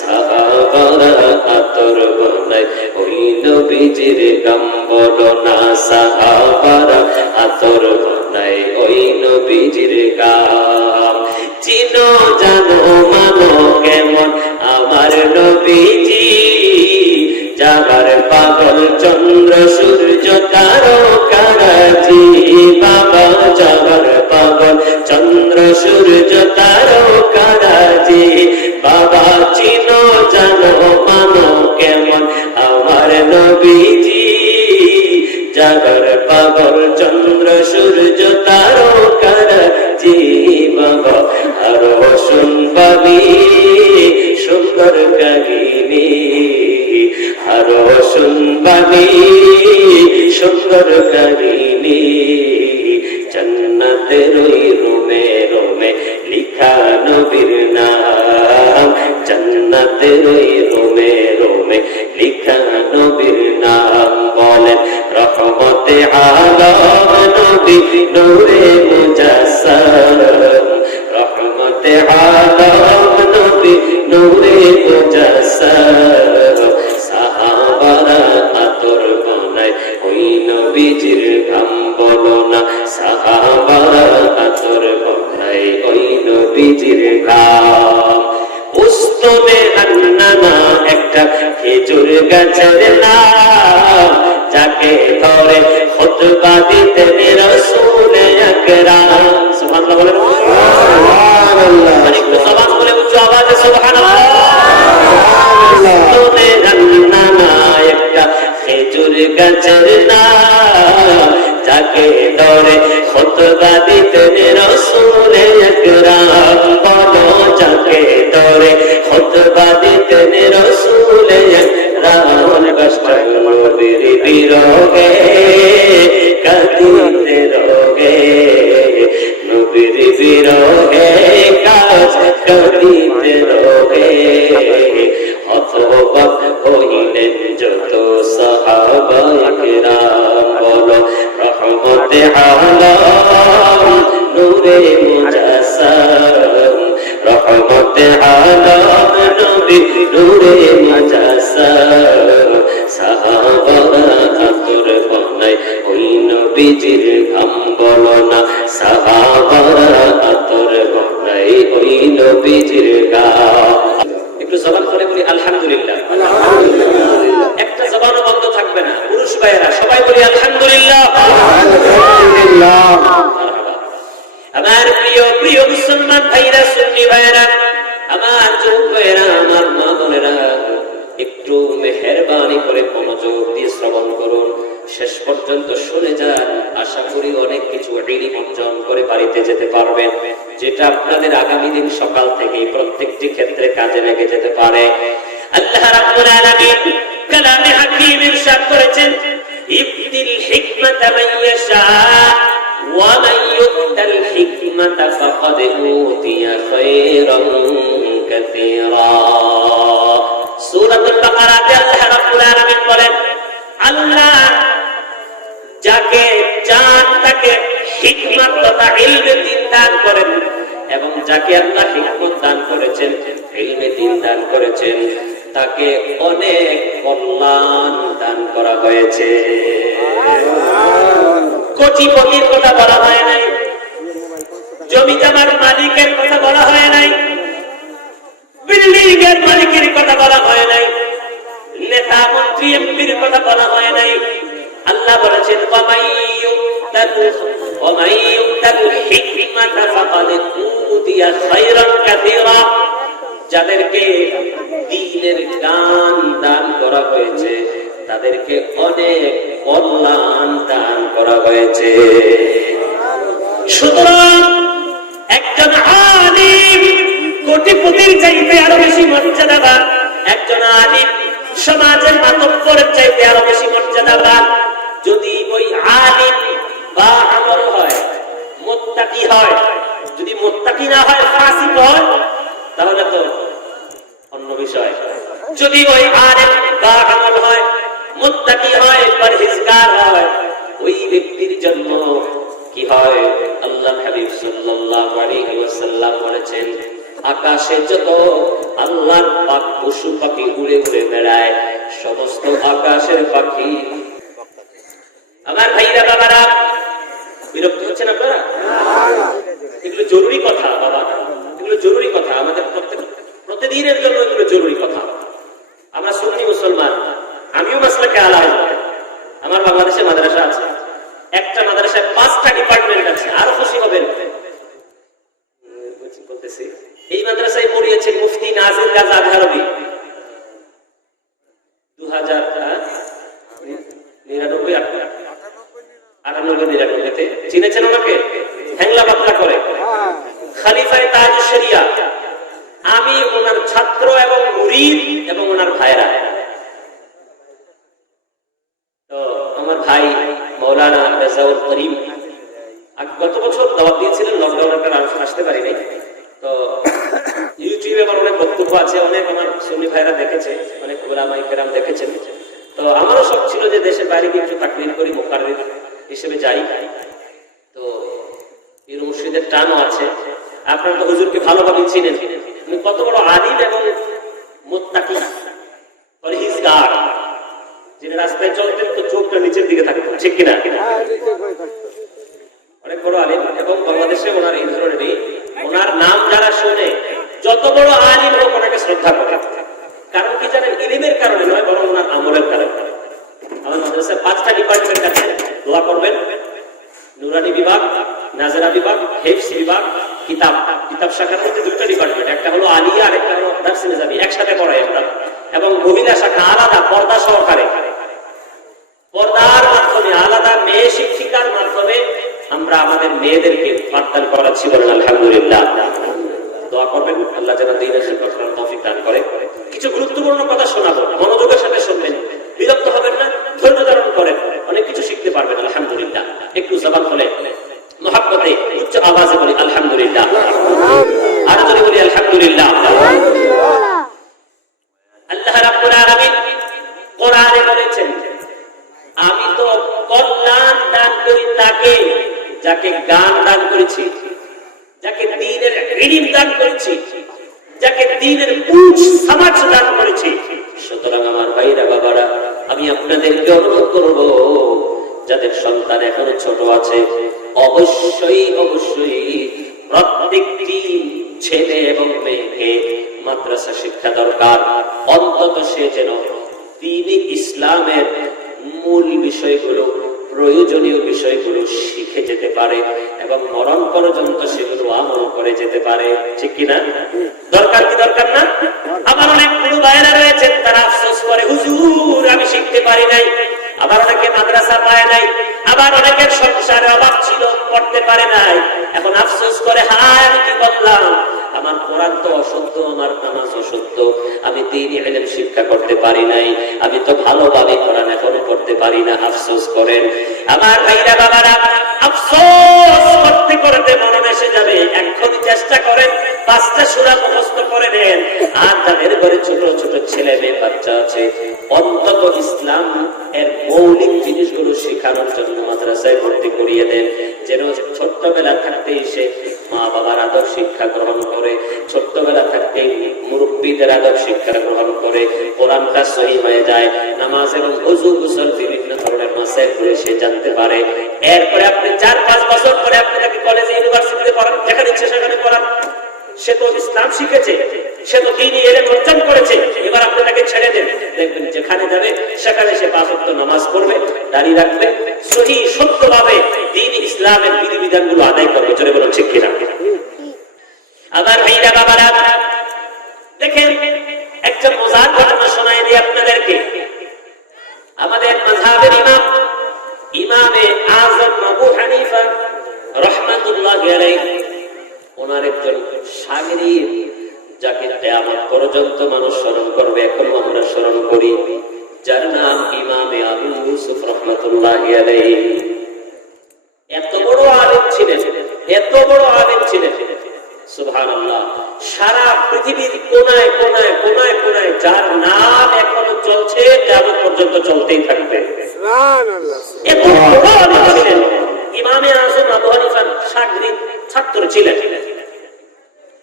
সাহাবারা আতর বানায় ওই নবীজির গাম বলো না, সাহাবারা আতর বানায় ওই নবীজির গাম। চিনো জানো মানো কেমন আমার নবীজি, যাবার পাগল চন্দ্র সূর্য তারকারাজি, বাবা যাবার পাগল চন্দ্র সূর্য তারকারাজি, বাবা চিনো জানো মানো কেমন আমার নবীজি, যাবার পাগল চন্দ্র সূর্য তারকারাজি, বাবা আরো শুনবানি সুন্দর কাহিনী, আরো শুনবানি সুন্দর কাহিনী, জান্নাতের ওই রুমে রুমে লিখা নবীর নাম, জান্নাতের ওই রুমে রুমে লিখা নবীর নাম। বলেন রহমতে আলম নবী নূরে মুজাসসাম, রহমতে আলম নবী নূরে মুজাসসাম, সাহাবারা আতর বানায় ওই নবীজির ঘাম বলো না, সাহাবারা আতর বানায় ওই নবীজির ঘাম। উস্তনে আন্নানা একটা খেজুর গাছের নাম, যাকে ধরে খুতবা দিতেন রাসূল আকরাম। সুবহানাল্লাহ বলেন, সুবহানাল্লাহ। আরেকটু জবান বলে উচ্চ আওয়াজে সুবহানাল্লাহ। উস্তনে আন্নানা একটা খেজুর গাছের নাম, যাকে ধরে খুতবা দিতেন রাসূল আকরাম। বলো যাকে ধরে খুতবা দিতেন রাসূল আকরাম, কষ্ট নবীর বিরহে কাঁদিতে রোগে, নবীর বিরহে কাঁদিতে রোগে, হতবাক হইলেন যত সাহাবায়ে কেরাম। বলো রহমতে আলম নূরে মুজাসসাম, রহমতে আলম নবী নূরে মুজাসসাম, সাহাবারা আতর বানায় ওই নবীজির ঘাম বলো না, সাহাবারা আতর বানায় ওই নবীজির ঘাম। একটু জবান করে বলি আলহামদুলিল্লাহ। একটা জবানও বন্ধ থাকবে না। পুরুষ ভাইয়েরা সবাই বলি আলহামদুলিল্লাহ। আমার প্রিয় প্রিয় মুসলমান ভাইরা, সুন্নি ভাইরা, আমার যুবক ভাইরা, আমার মা বোনেরা, একটু একটু মেহেরবানি করে মনোযোগ দিয়ে শ্রবণ করুন, শেষ পর্যন্ত শুনে যান। আশা করি অনেক কিছু ইলম অর্জন করে বাড়িতে যেতে পারবেন, যেটা আপনাদের আগামী দিন সকাল থেকে প্রত্যেকটি ক্ষেত্রে কাজে লেগে যেতে পারে। আল্লাহ রাব্বুল আলামিন কালামে হাকিম ইরশাদ করেছেন, ইবতিল হিকমাতা মান ইয়াশা ওয়া মান ইউতাল হিকমাতা ফাকাদ উতিয়া খায়রান কাসীরা। সূরাতুল বাকারাতে আল্লাহ রাব্বুল আলামিন বলেন, আল্লাহ যাকে চান তাকে হিকমত তথা ইলমে দ্বীন দান করেন, এবং যাকে আল্লাহ হিকমত দান করেছেন, ইলমে দ্বীন দান করেছেন, তাকে অনেক কল্যাণ দান করা হয়েছে। কোটিপতির কথা বলা হয় নাই, জমি জমার মালিকের কথা বলা হয় নাই, বিল্ডিং এর মালিকের কথা বলা হয় নাই, নেতা মন্ত্রী এমপির কথা বলা হয় নাই। আল্লাহ বলেছেন, যাদেরকে দ্বীনের জ্ঞান দান করা হয়েছে তাদেরকে অনেক কল্যাণ দান করা হয়েছে। সুতরাং একজন আলিম কোটিপতির চাইতে আরো বেশি মর্যাদাবান, একজন আলিম সমাজের মাতব্বরের চাইতে আরো বেশি মর্যাদাবান। যদি ওই আলিম বা আমল হয়, মুত্তাকি হয়, যদি মুত্তাকি না হয়, ফাসিক হয়, তাহলে তো অন্য বিষয়। যদি ওই আলিম বা আমল হয়, মুত্তাকি হয়, পরহেজগার হয়, ওই ব্যক্তির জন্য কি হয়? আল্লাহ হাবিব সাল্লাল্লাহু আলাইহি ওয়াসাল্লাম বলেছেন, আকাশে যত আল্লাহর পাক পশু পাখি উড়ে উড়ে বেড়ায়, সমস্ত আকাশের পাখি। আমার ভাইরা বাবারা, বিরক্ত হচ্ছেন আপনারা? এগুলো জরুরি কথা বাবা, এগুলো জরুরি কথা, আমাদের প্রতিদিনের জন্য এগুলো জরুরি কথা। আমরা সুন্নি মুসলমান, আমিও মাসলাকে আলাদা। আমার বাংলাদেশে মাদ্রাসা আছে, একটা মাদ্রাসায় 5টা ডিপার্টমেন্ট আছে। আরো খুশি হবেন বলতেছি, এই মাদ্রাসায় পড়িয়েছেন মুফতি নাজির গাজী আজহারবি 2099-98-99-তে চিনেছেন ওনাকে? হ্যাংলা বাতলা করে খলিফায়ে তাজ শরিয়া। আমি ওনার ছাত্র এবং মুরিদ এবং ওনার ভাইরা। তো আমার ভাই মাওলানা রেজাউল করিম গত বছর দাওয়াত দিয়েছিলেন, লকডাউনের কারণে আসতে পারি নাই। তো ইউটিউবে আমার অনেক বক্তব্য আছে, অনেক আমার সুন্নি ভাইরা দেখেছে, অনেক উলামায়ে কেরাম দেখেছেন। তো আমারও শখ ছিল যে দেশের বাইরে গিয়ে একটু তাকরীর করি, মুকাররির হিসেবে যাই। তো পীর মুর্শিদের টানও আছে। আপনারা তো হুজুরকে ভালোভাবে চিনেন, কত বড় আলিম এবং মুত্তাকি, পরহেজগার, যিনি রাস্তায় চলতেন তো চোখটা নিচের দিকে থাকতো, ঠিক কিনা? অনেক বড় আলিম, এবং বাংলাদেশে ওনার এই ধরনেরই, ওনার নাম যারা শুনে, যত বড় আলিম হোক ওনাকে শ্রদ্ধা করে। কারণ কি জানেন? ইলমের কারণে নয়, বরং ওনার আমলের কারণে। আমার মাদ্রাসায় 5টা ডিপার্টমেন্ট আছে, দোয়া করবেন। নুরানি বিভাগ, নাজরা বিভাগ, হিফজ বিভাগ, কিতাব শাখার মধ্যে 2টা ডিপার্টমেন্ট, একটা হলো আলিয়া আর একটা হলো দারসে নিজামি, একসাথে পড়াই আমরা। এবং মহিলা শাখা আলাদা, পর্দা সহকারে, পর্দার মাধ্যমে আলাদা মেয়ে শিক্ষিকার মাধ্যমে আমরা আমাদের মেয়েদেরকে পাঠদান করাচ্ছি। বলেন আলহামদুলিল্লাহ। দোয়া করবেন আল্লাহ যেন দ্বীনের খিদমত করার তৌফিক দান করে। কিছু গুরুত্বপূর্ণ কথা শোনাবো, মনোযোগের সাথে শুনবেন, বিরক্ত হবেন না, ধৈর্য ধারণ করেন, অনেক কিছু শিখতে পারবেন। আলহামদুলিল্লাহ। একটু জবান খুলে মহব্বতে উচ্চ আওয়াজে বলি আলহামদুলিল্লাহ, আর যদি বলি আলহামদুলিল্লাহ। আল্লাহ রাব্বুল আলামিন কোরআনে বলেছেন, আমি তো কল্যাণ দান করি তাকে যাকে জ্ঞান দান করেছি, যাকে দ্বীনের ইলম দান করেছি, যাকে দ্বীনের উচ্চ সমাজ দান করেছি। সুতরাং আমার ভাইরা বাবারা, আমি আপনাদেরকে অনুরোধ করব, যাদের সন্তান এখনো ছোট আছে, অবশ্যই প্রত্যেকটি ছেলে এবং মেয়েকে মাদ্রাসা শিক্ষা দরকার। অন্তত সে যেন দ্বীনে ইসলামের মূল বিষয়গুলো, প্রয়োজনীয় বিষয়গুলো শিখে যেতে পারে এবং মরণ পর্যন্ত সেগুলো আমল করে যেতে পারে, ঠিক কিনা? দরকার কি দরকার না? আমার অনেক বড় ভাইরা রয়েছেন, তারা আফসোস করে, মাদ্রাসা পায় নাই, আবার অনেকের সংসারে অভাব ছিল, পড়তে পারে নাই। এখন আফসোস করে, হায় আমি কি করলাম, আমার কোরআন তো অশুদ্ধ, আমার নামাজ অশুদ্ধ, আমি দ্বীনি ইলম শিক্ষা করতে পারি নাই, আমি তো ভালোভাবে কোরআন এখনো পড়তে পারি না। আফসোস করেন আমার ভাইরা বাবারা, আফসোস করতে করতে মরণ এসে যাবে। এখনই চেষ্টা করেন 5টা সূরা মুখস্থ করে নেন। আর যাদের ঘরে ছোট ছোট ছেলে মেয়ে বাচ্চা আছে, অন্তত ইসলাম এর মৌলিক জিনিসগুলো শেখানোর জন্য মাদ্রাসায় ভর্তি করিয়ে দেন, যেন ছোট্টবেলা থাকতেই সে মা বাবার আদব শিক্ষা গ্রহণ করে, ছোট্টবেলা থাকতেই মুরব্বীদের আদব শিক্ষা গ্রহণ করে, কোরআনটা সহি হয়ে যায়, নামাজ এবং ওযু গোসল বিভিন্ন ধরনের মাসাইলগুলো সে জানতে পারে। এরপরে আপনি 4-5 বছর পরে আপনি তাকে কলেজে ইউনিভার্সিটিতে পড়ান, যেখানে ইচ্ছে সেখানে পড়ান। সে তো ইসলাম শিখেছে, সে তো দ্বীনি ইলম অর্জন করেছে, এবার আপনি তাকে ছেড়ে দেন। দেখবেন যেখানে যাবে সেখানে সে 5 ওয়াক্ত নামাজ পড়বে, দাঁড়িয়ে রাখবে, সহি সত্যভাবে দ্বীন ইসলামের বিধিবিধানগুলো আদায় করবে। জোরে বলুন ঠিক কিনা? আবার ভাইরা বাবারা দেখেন, একটা মজার ঘটনা শোনাই দিই আপনাদেরকে। আমাদের মাযহাবের ইমামে আযম আবু হানিফা রাহমাতুল্লাহি আলাইহি, ওনার একজন শাগির্দ যাকে কিয়ামত পর্যন্ত মানুষ স্মরণ করবে, এখন আমরা স্মরণ করি, যার নাম ইমামে আবু ইউসুফ রাহমাতুল্লাহি আলাইহি। এত বড় আলেম ছিলেন, এত বড় আলেম ছিলেন, সুবহানাল্লাহ। সারা পৃথিবীর কোনায় কোনায় কোনায় কোনায় যার নাম এখনো চলছে, কিয়ামত পর্যন্ত চলতেই থাকবে। সুবহানাল্লাহ। এত বড় আলেম ছিলেন ইমামে আযম আবু হানিফার শাগির্দ ছাত্র ছিলেন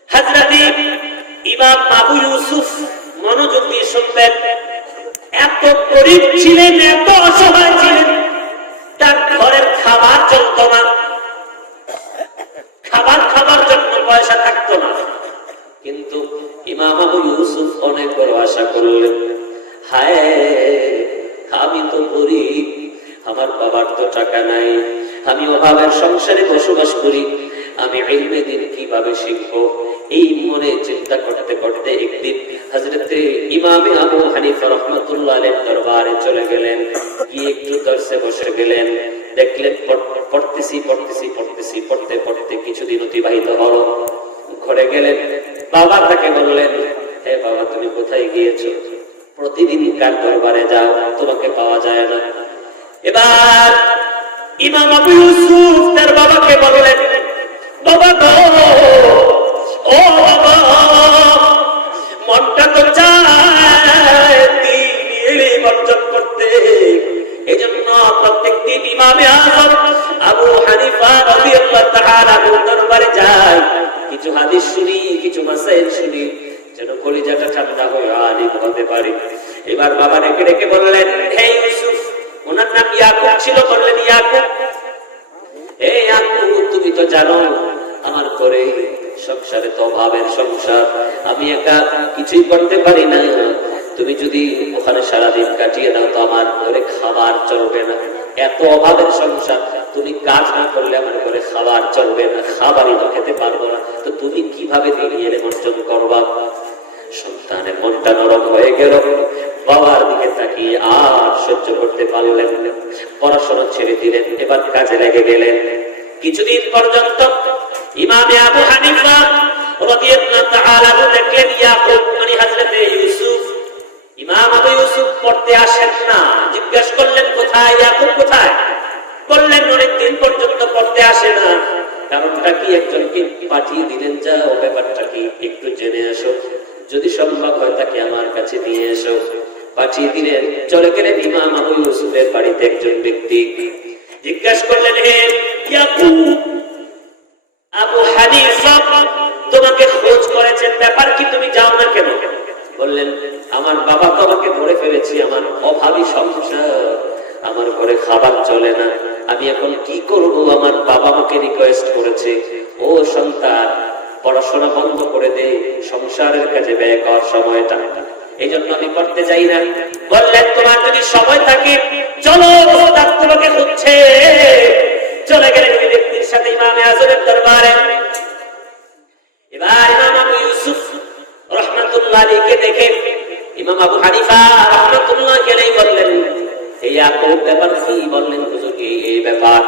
হযরত ইমাম আবু ইউসুফ। মনোযোগ দিয়ে শুনবেন, এত গরীব ছিলেন, এত অসহায় ছিলেন, তার ঘরের খাবার চলতো না, খাবার খাবার জন্য পয়সা থাকতো না। কিন্তু ইমাম আবু ইউসুফ অনেক বড় আশা করলেন, হায় আমি তো গরীব, আমার বাবার তো টাকা নাই, আমি অভাবের সংসারে বসবাস করি, আমি ইলমে দ্বীন কিভাবে শিখবো? এই মনে চিন্তা করতে করতে একদিন হযরত ইমামে আবু হানিফা রাহমাতুল্লাহ আলাইহির দরবারে চলে গেলেন, গিয়ে একটু দর্শে বসে গেলেন। দেখলেন পড়তেছি পড়তে পড়তে কিছুদিন অতিবাহিত হলো। ঘরে গেলেন, বাবা তাকে বললেন, হে বাবা তুমি কোথায় গিয়েছো? প্রতিদিন কার দরবারে যাও, তোমাকে পাওয়া যায় না। এবার ইমাম আবু ইউসুফ তার বাবাকে বললেন, বাবা গো, ও বাবা, মনটা তো চায় দ্বীন ইলম অর্জন করতে, এজন্য প্রত্যেকদিন ইমামে আযম আবু হানিফা রাদিয়াল্লাহু তাআলা দরবারে যায়, কিছু হাদিস শুনি, কিছু মাসাইল শুনি, যেন কলিজাটা ঠান্ডা হয়ে আলিম হতে পারে। এবার বাবা ডেকে ডেকে বললেন, হে ইউসুফ, ওনার নাম ইয়াকুব ছিল, বললেন ইয়াকুব, হে ইয়াকুব, তুমি তো জানো আমার ঘরে সংসারে তো অভাবের সংসার, আমি একা কিছুই করতে পারি না, তুমি যদি ওখানে সারাদিন কাটিয়ে দাও তো আমার ঘরে খাবার চলবে না, এত অভাবের সংসার, তুমি কাজ না করলে আমার ঘরে খাবার চলবে না, খাবারই তো খেতে পারবো না, তো তুমি কিভাবে দ্বীন ইলম অর্জন করবা? সন্তানের মনটা নরম হয়ে গেল, বাবার দিকে তাকিয়ে আর সহ্য করতে পারলেন না, পড়াশোনা ছেড়ে দিলেন, এবার কাজে লেগে গেলেন। কিছুদিন পর্যন্ত ইমামে আবু হানিফা রাদিয়াল্লাহু তাআলা দেখলেন ইয়াকুব মানে হযরত ইউসুফ, ইমাম আবু ইউসুফ পড়তে আসেন না। জিজ্ঞেস করলেন, কোথায় ইয়াকুব, কোথায়? বললেন অনেকদিন পর্যন্ত পড়তে আসে না, কারণটা কি? একজনকে পাঠিয়ে দিলেন, যাও ব্যাপারটা কি একটু জেনে আসো, যদি সম্ভব হয় তাকে আমার কাছে নিয়ে এসো। পাঠিয়ে দিলেন, চলে গেলেন ইমাম আবু ইউসুফের বাড়িতে একজন ব্যক্তি। জিজ্ঞাসা করলেন, হে ইয়াকুব, আবু হানিফা তোমাকে খোঁজ করেছেন, ব্যাপার কি, তুমি যাও না কেন? বললেন, আমার বাবা তো আমাকে ধরে ফেলেছি, আমার অভাবী সংসার, আমার ঘরে খাবার চলে না, আমি এখন কি করব? আমার বাবা আমাকে রিকোয়েস্ট করেছে, ও সন্তান পড়াশোনা বন্ধ করে দে, সংসারের কাছে ব্যয় কর সময়টা, এই জন্য আমি করতে চাই না। বললেন, তোমার যদি সময় থাকে চলো, ওস্তাদ তোমাকে খুঁজছে। চলে গেলেন ওই ব্যক্তির সাথে ইমামে আযমের দরবারে। এবার ইমাম আবু ইউসুফ রাহমাতুল্লাহ আলাইহি দেখে ইমাম আবু হানিফা রাহমাতুল্লাহ আলাইহি বললেন, হে ইয়াকুব ইয়াকুব ব্যাপার কি বললেন হুজুর এই ব্যাপার।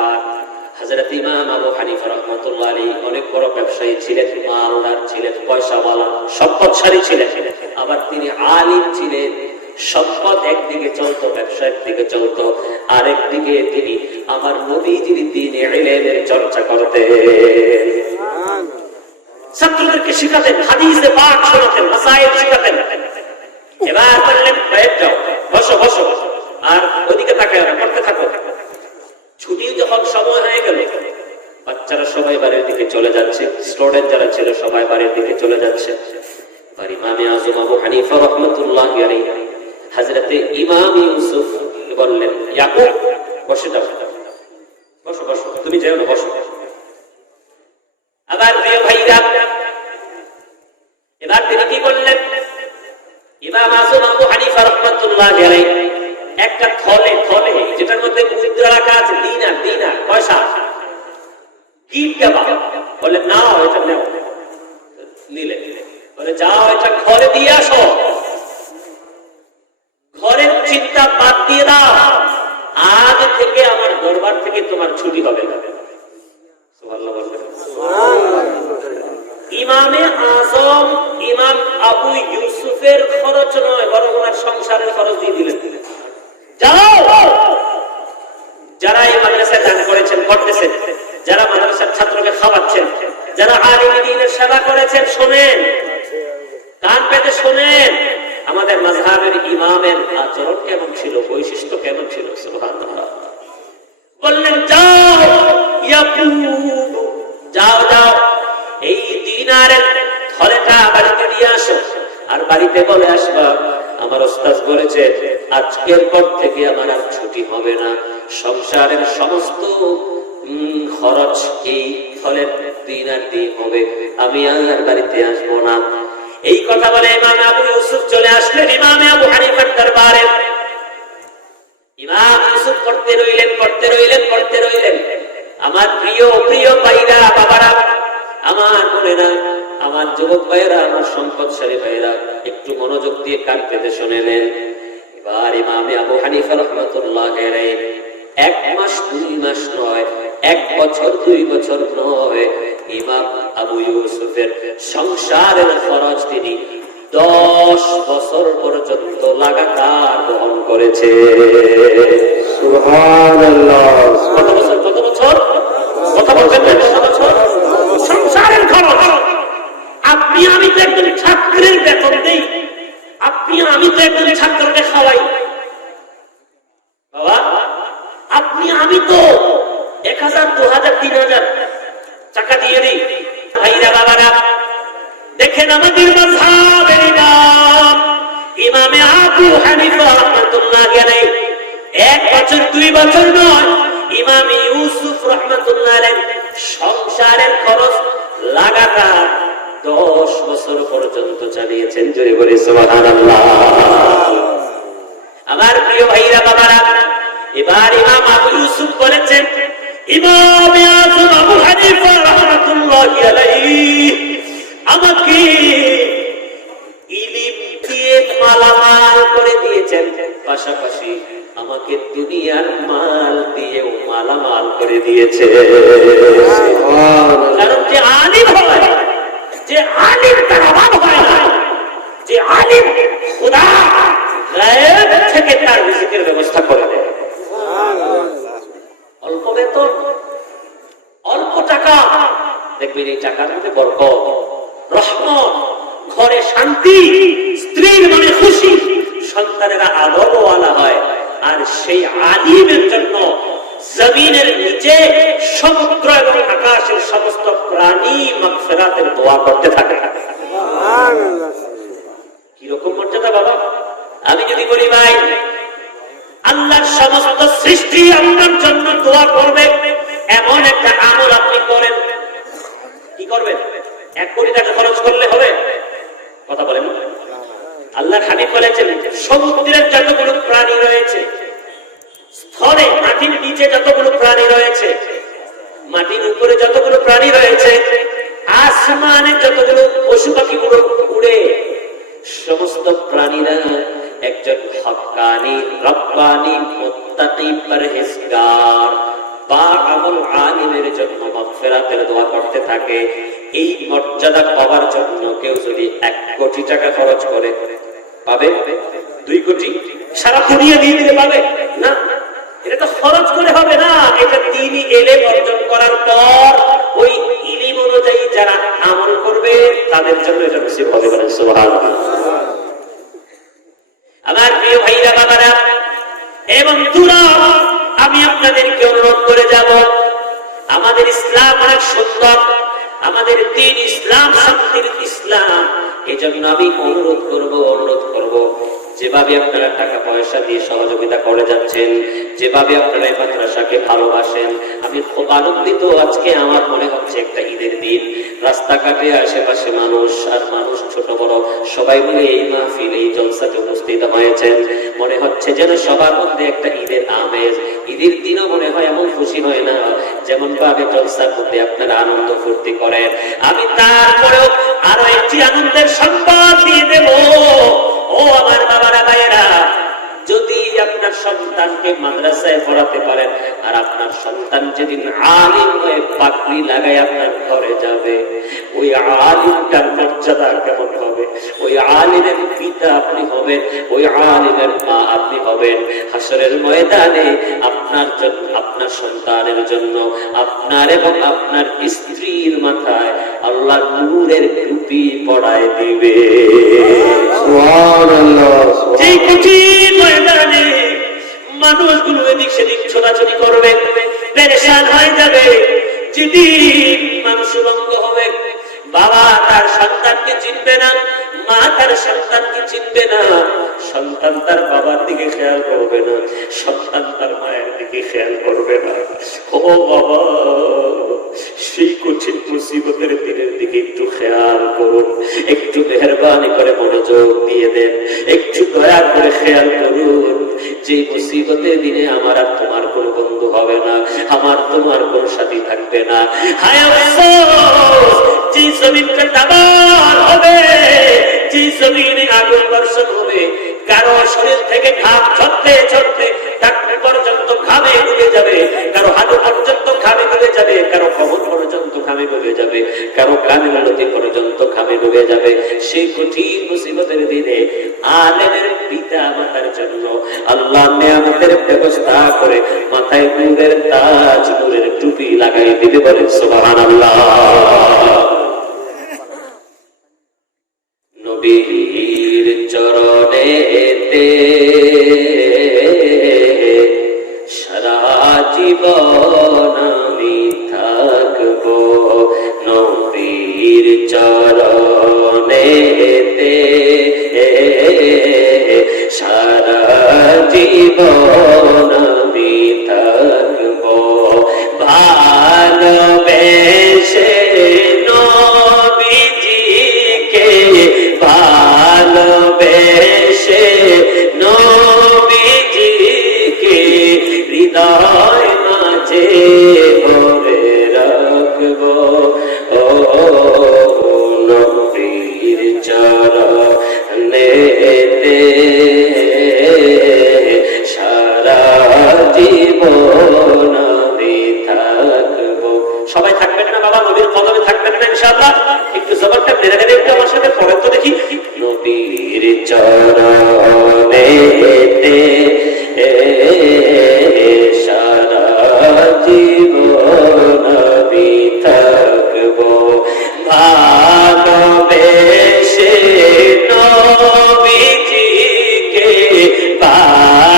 হযরত ইমাম আবু হানিফা রাহমাতুল্লাহ আলাইহি অনেক বড় ব্যবসায়ী ছিলেন, মালদার ছিলেন, পয়সাওয়ালা, সম্পদশালী ছিলেন। আবার তিনি আলিম ছিলেন। সম্পদ একদিকে চলতো, ব্যবসা একদিকে চলতো, আরেকদিকে তিনি আমার নবীজির দ্বীনে ইলমের চর্চা করতেন, ছাত্রদেরকে শিখাতেন, হাদিসে পাক শোনাতেন, মাসাইল শিখাতেন। এবার বললেন বাইরে যাও, বসো বসো, আর ওদিকে তাকায় না, পড়তে থাকো। ছুটি যখন সময় হয়ে গেল, বাচ্চারা সবাই বাড়ির দিকে চলে যাচ্ছে, স্টুডেন্ট যারা ছিল সবাই বাড়ির দিকে চলে যাচ্ছে। আর ইমামে আযম আবু হানিফা রাহমাতুল্লাহি আলাইহি হযরতে ইমাম ইউসুফ বললেন, ইয়াকুব বসে যাও, বসো বসো, তুমি যেও না, বসো। আবার প্রিয় ভাইরা, এবার তিনি কি বললেন, ইমাম আযম আবু হানিফা রাহমাতুল্লাহি আলাইহি একটা থলে, থলে যেটার মধ্যে মুদ্রা রাখা আছে, দিনার, দিনার পয়সা, গিফট দেবা। বলে নাও, এটা নাও। নিলে, বলে যাও এটা ঘরে দিয়ে আসো, ঘরের চিন্তা বাদ দিয়ে দাও, আজ থেকে আমার দরবার থেকে তোমার ছুটি হবে না। সুবহানাল্লাহ বলবেন। ইমামে আযম ইমাম আবু ইউসুফের খরচ নয়, বরং ওনার সংসারের খরচ দিয়ে দিলেন। যাও, যারা এই মাদ্রাসায় দান করেছেন, করতেছেন, যারা মাদ্রাসার ছাত্রকে খাওয়াচ্ছেন, যারা আলিম দ্বীনের সেবা করেছেন, শোনেন, কান পেতে শোনেন, আমাদের মাযহাবের ইমামের আচরণ কেমন ছিল, বৈশিষ্ট্য কেমন ছিল। সুবহানাল্লাহ। বললেন যাও ইয়াকুব, যাও যাও, এই দিনারের থলেটা বাড়িতে নিয়ে আসো, আর বাড়িতে বলে আসবা আমার ওস্তাদ বলেছে আজকের পর থেকে আমার আর ছুটি হবে না, সংসারের সমস্ত খরচ এই থলের দিনার দিয়ে হবে, আমি আর বাড়িতে আসবো না। এই কথা বলে ইমাম আবু ইউসুফ চলে আসলেন ইমামে আবু হানিফার দরবারে। ইমাম ইউসুফ পড়তে রইলেন, পড়তে রইলেন, পড়তে রইলেন। আমার প্রিয় প্রিয় ভাইরা, বাবারা, আমার বোনেরা, আমার যুবক ভাইরা, আমার সম্পদশালী ভাইরা, একটু মনোযোগ দিয়ে কান পেতে শুনে নেন। এবার ইমামে আবু হানিফা রাহমাতুল্লাহি আলাইহি 1 মাস 2 মাস নয়, 1 বছর 2 বছর নয়, ইমাম আবু ইউসুফের সংসারের খরচ তিনি 10 বছর পর্যন্ত লাগাতার বহন করেছে। সুবহানাল্লাহ। কত বছর? কত বছর? কথা বলবেন না? কত বছর? সংসারের খরচ। আপনি আমি তো একজন ছাত্রের বেতন দেই, আপনি আমি তো একজন ছাত্রকে খাওয়াই, বাবা আপনি আমি তো 1000 2000 3000 টাকা দিয়ে দিই। ভাইরা বাবারা, দেখেন আমাদের মাযহাবের ইমাম ইমামে আবু হানিফা রাহমাতুল্লাহি আলাইহি 1 বছর 2 বছর নয়, ইমাম ইউসুফ রাহমাতুল্লাহি আলাইহি সংসারের খরচ লাগাতার 10 বছর পর্যন্ত চালিয়েছেন। জোরে বলে সুবহানাল্লাহ। আমার প্রিয় ভাইরা বাবারা, এবার ইমাম আবু ইউসুফ বলেছেন, ইমাম আযম আবু হানিফা রাহমাতুল্লাহি আলাইহি আমাকে ইলম দিয়ে মালামাল করে দিয়েছেন, পাশাপাশি আমাকে দুনিয়ার মাল দিয়েও মালামাল করে দিয়েছে। কারণ যে আলিম হয়, যে আলিম তার অভাব হয় না, যে আলিম খোদা গায়েব থেকে তার রিজিকের ব্যবস্থা করে দেয়। অল্প বেতন, অল্প টাকা, দেখবেন এই টাকার মধ্যে বরকত, রহমত, ঘরে শান্তি, স্ত্রীর মনে খুশি, সন্তানেরা আদরওয়ালা হয়। আর সেই আলিমের জন্য জমিনের নিচে সমুদ্র এবং আকাশের সমস্ত প্রাণী মাগফিরাতের দোয়া করতে থাকে। কিরকম মর্যাদা বাবা! আমি যদি বলি ভাই আল্লাহর সমস্ত সৃষ্টি আপনার জন্য দোয়া করবে, এমন একটা আমল আপনি করেন, কি করবেন? 1 কোটি টাকা খরচ করলে হবে? কথা বলেন। আল্লাহর হাবিব বলেছেন সমুদ্রের যতগুলো প্রাণী রয়েছে, স্থলে মাটির নিচে যতগুলো প্রাণী রয়েছে, মাটির উপরে যতগুলো প্রাণী রয়েছে, আসমানে যতগুলো পশু পাখিগুলো উড়ে, সমস্ত প্রাণীরা একজন হক্কানি রব্বানি মুত্তাকি পরহেজগার বা আমল আলিমের জন্য মাগফিরাতের দোয়া করতে থাকে। এই মর্যাদা পাওয়ার জন্য কেউ যদি 1 কোটি টাকা খরচ করে পাবে? 2 কোটি? সারা দুনিয়া দিয়ে দিতে পাবে না। এটা তো খরচ করে হবে না, এটা দ্বীনি ইলম অর্জন করার পর ওই ইলম অনুযায়ী যারা আমল করবে তাদের জন্য এটা নসিব হবে। বলেন সুবহানাল্লাহ। আমার প্রিয় ভাইরা বাবারা এবং বন্ধুরা, আমি আপনাদেরকে অনুরোধ করে যাব, আমাদের ইসলাম অনেক সুন্দর, আমাদের দ্বীন ইসলাম শান্তির ইসলাম। এজন্য আমি অনুরোধ করব যেভাবে আপনারা টাকা পয়সা দিয়ে সহযোগিতা করে যাচ্ছেন, যেভাবে আপনারা এই মাদ্রাসাকে ভালোবাসেন, আমি খুব আনন্দিত। আজকে আমার মনে হচ্ছে একটা ঈদের দিন, রাস্তাঘাটে আশেপাশে মানুষ আর মানুষ, ছোট বড় সবাই মিলে এই মাহফিল, এই জলসাতে উপস্থিত হয়েছেন। মনে হচ্ছে যেন সবার মধ্যে একটা ঈদের আমেজ। ঈদের দিনও মনে হয় এমন খুশি হয় না যেমন ভাবে জলসার মধ্যে আপনারা আনন্দ ফুর্তি করেন। আমি তারপরেও আরো একটি আনন্দের সংবাদ দিয়ে দেব। ও আমার বাবারা ভাইয়েরা, যদি আপনার সন্তানকে মাদ্রাসায় পড়াতে পারেন আর আপনার সন্তান যেদিন আলিম হয়ে পাগড়ি লাগায় আপনার ঘরে যাবে, ওই আলিমটার মর্যাদা কেমন হবে? ওই আলিমের পিতা আপনি হবেন, ওই আলিমের মা আপনি হবেন। হাসরের ময়দানে আপনার জন্য, আপনার সন্তানের জন্য, আপনার এবং আপনার স্ত্রীর মাথায় আল্লাহর নূরের টুপি পড়ায় দিবে। সুবহানাল্লাহ। এই কঠিন ময়দানে মানুষগুলো এদিক সেদিক ছোটাছুটি করবে, পেরেশান হয়ে যাবে। যেদিন মানুষ উলঙ্গ হবে, বাবা তার সন্তানকে চিনবে না, মা তার সন্তানকে চিনবে না, সন্তান তার বাবার দিকে খেয়াল করবে না, সন্তান তার মায়ের দিকে খেয়াল করবে না। ও বাবা, সেই কঠিন মুসিবতের দিনের দিকে একটু খেয়াল করুন, একটু মেহেরবানি করে মনোযোগ দিয়ে দেন, একটু দয়া করে খেয়াল করুন। যে মুসিবতের দিনে আমার আর তোমার কোনো বন্ধু হবে না, আমার তোমার কোনো সাথী থাকবে না। হায় আফসোস, যে জমিনটা দাবার হবে, যে জমিনে আগুন বর্ষণ হবে, কারো শরীর থেকে ঘাম ঝরতে ঝরতে টাকটু পর্যন্ত ঘামে ডুবে যাবে, কারো হাঁটু পর্যন্ত ঘামে ডুবে যাবে, কারো কবর পর্যন্ত ঘামে ডুবে যাবে, কারো কানের লতি পর্যন্ত ঘামে ডুবে যাবে। সেই কঠিন মুসিবতের দিনে আলেমের পিতা মাতার জন্য আল্লাহ নেয়ামতের ব্যবস্থা করে মাথায় নূরের তাজ, নূরের টুপি লাগাই দিতে বলেন সুবহানাল্লাহ। নবীর চরণেতে সারা জীবন আমি থাকবো, নবীর চরণেতে সারা জীবন আমি থাকবো, ভালোবেসে নবীজিকে, ভালোবেসে নবীজিকে হৃদয় মাঝে ভরে রাখবো। ও নবীর চরণেতে সারা জীবন আমি থাকবো। সবাই থাকবেন না বাবা? নবীর কদমে থাকবেন না ইনশাআল্লাহ? একটু জবানটা মেরে গেলে একটু আমার সাথে পড়েন তো দেখি। নবীর চরণেতে সারা জীবন আমি থাকবো, ভালোবেসে নবীজিকে,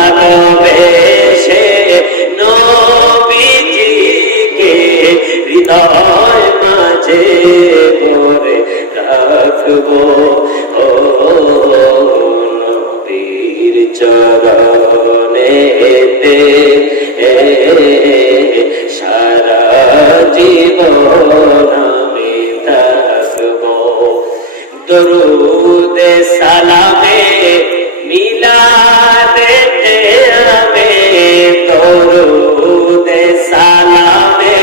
ভালোবেসে নবীজিকে হৃদয় মাঝে ভরে রাখবো। ও নবীর চরণেতে সারা জীবন আমি থাকবো। দরুদে সালামে মিলাদেতে আমি, দরুদে সালামে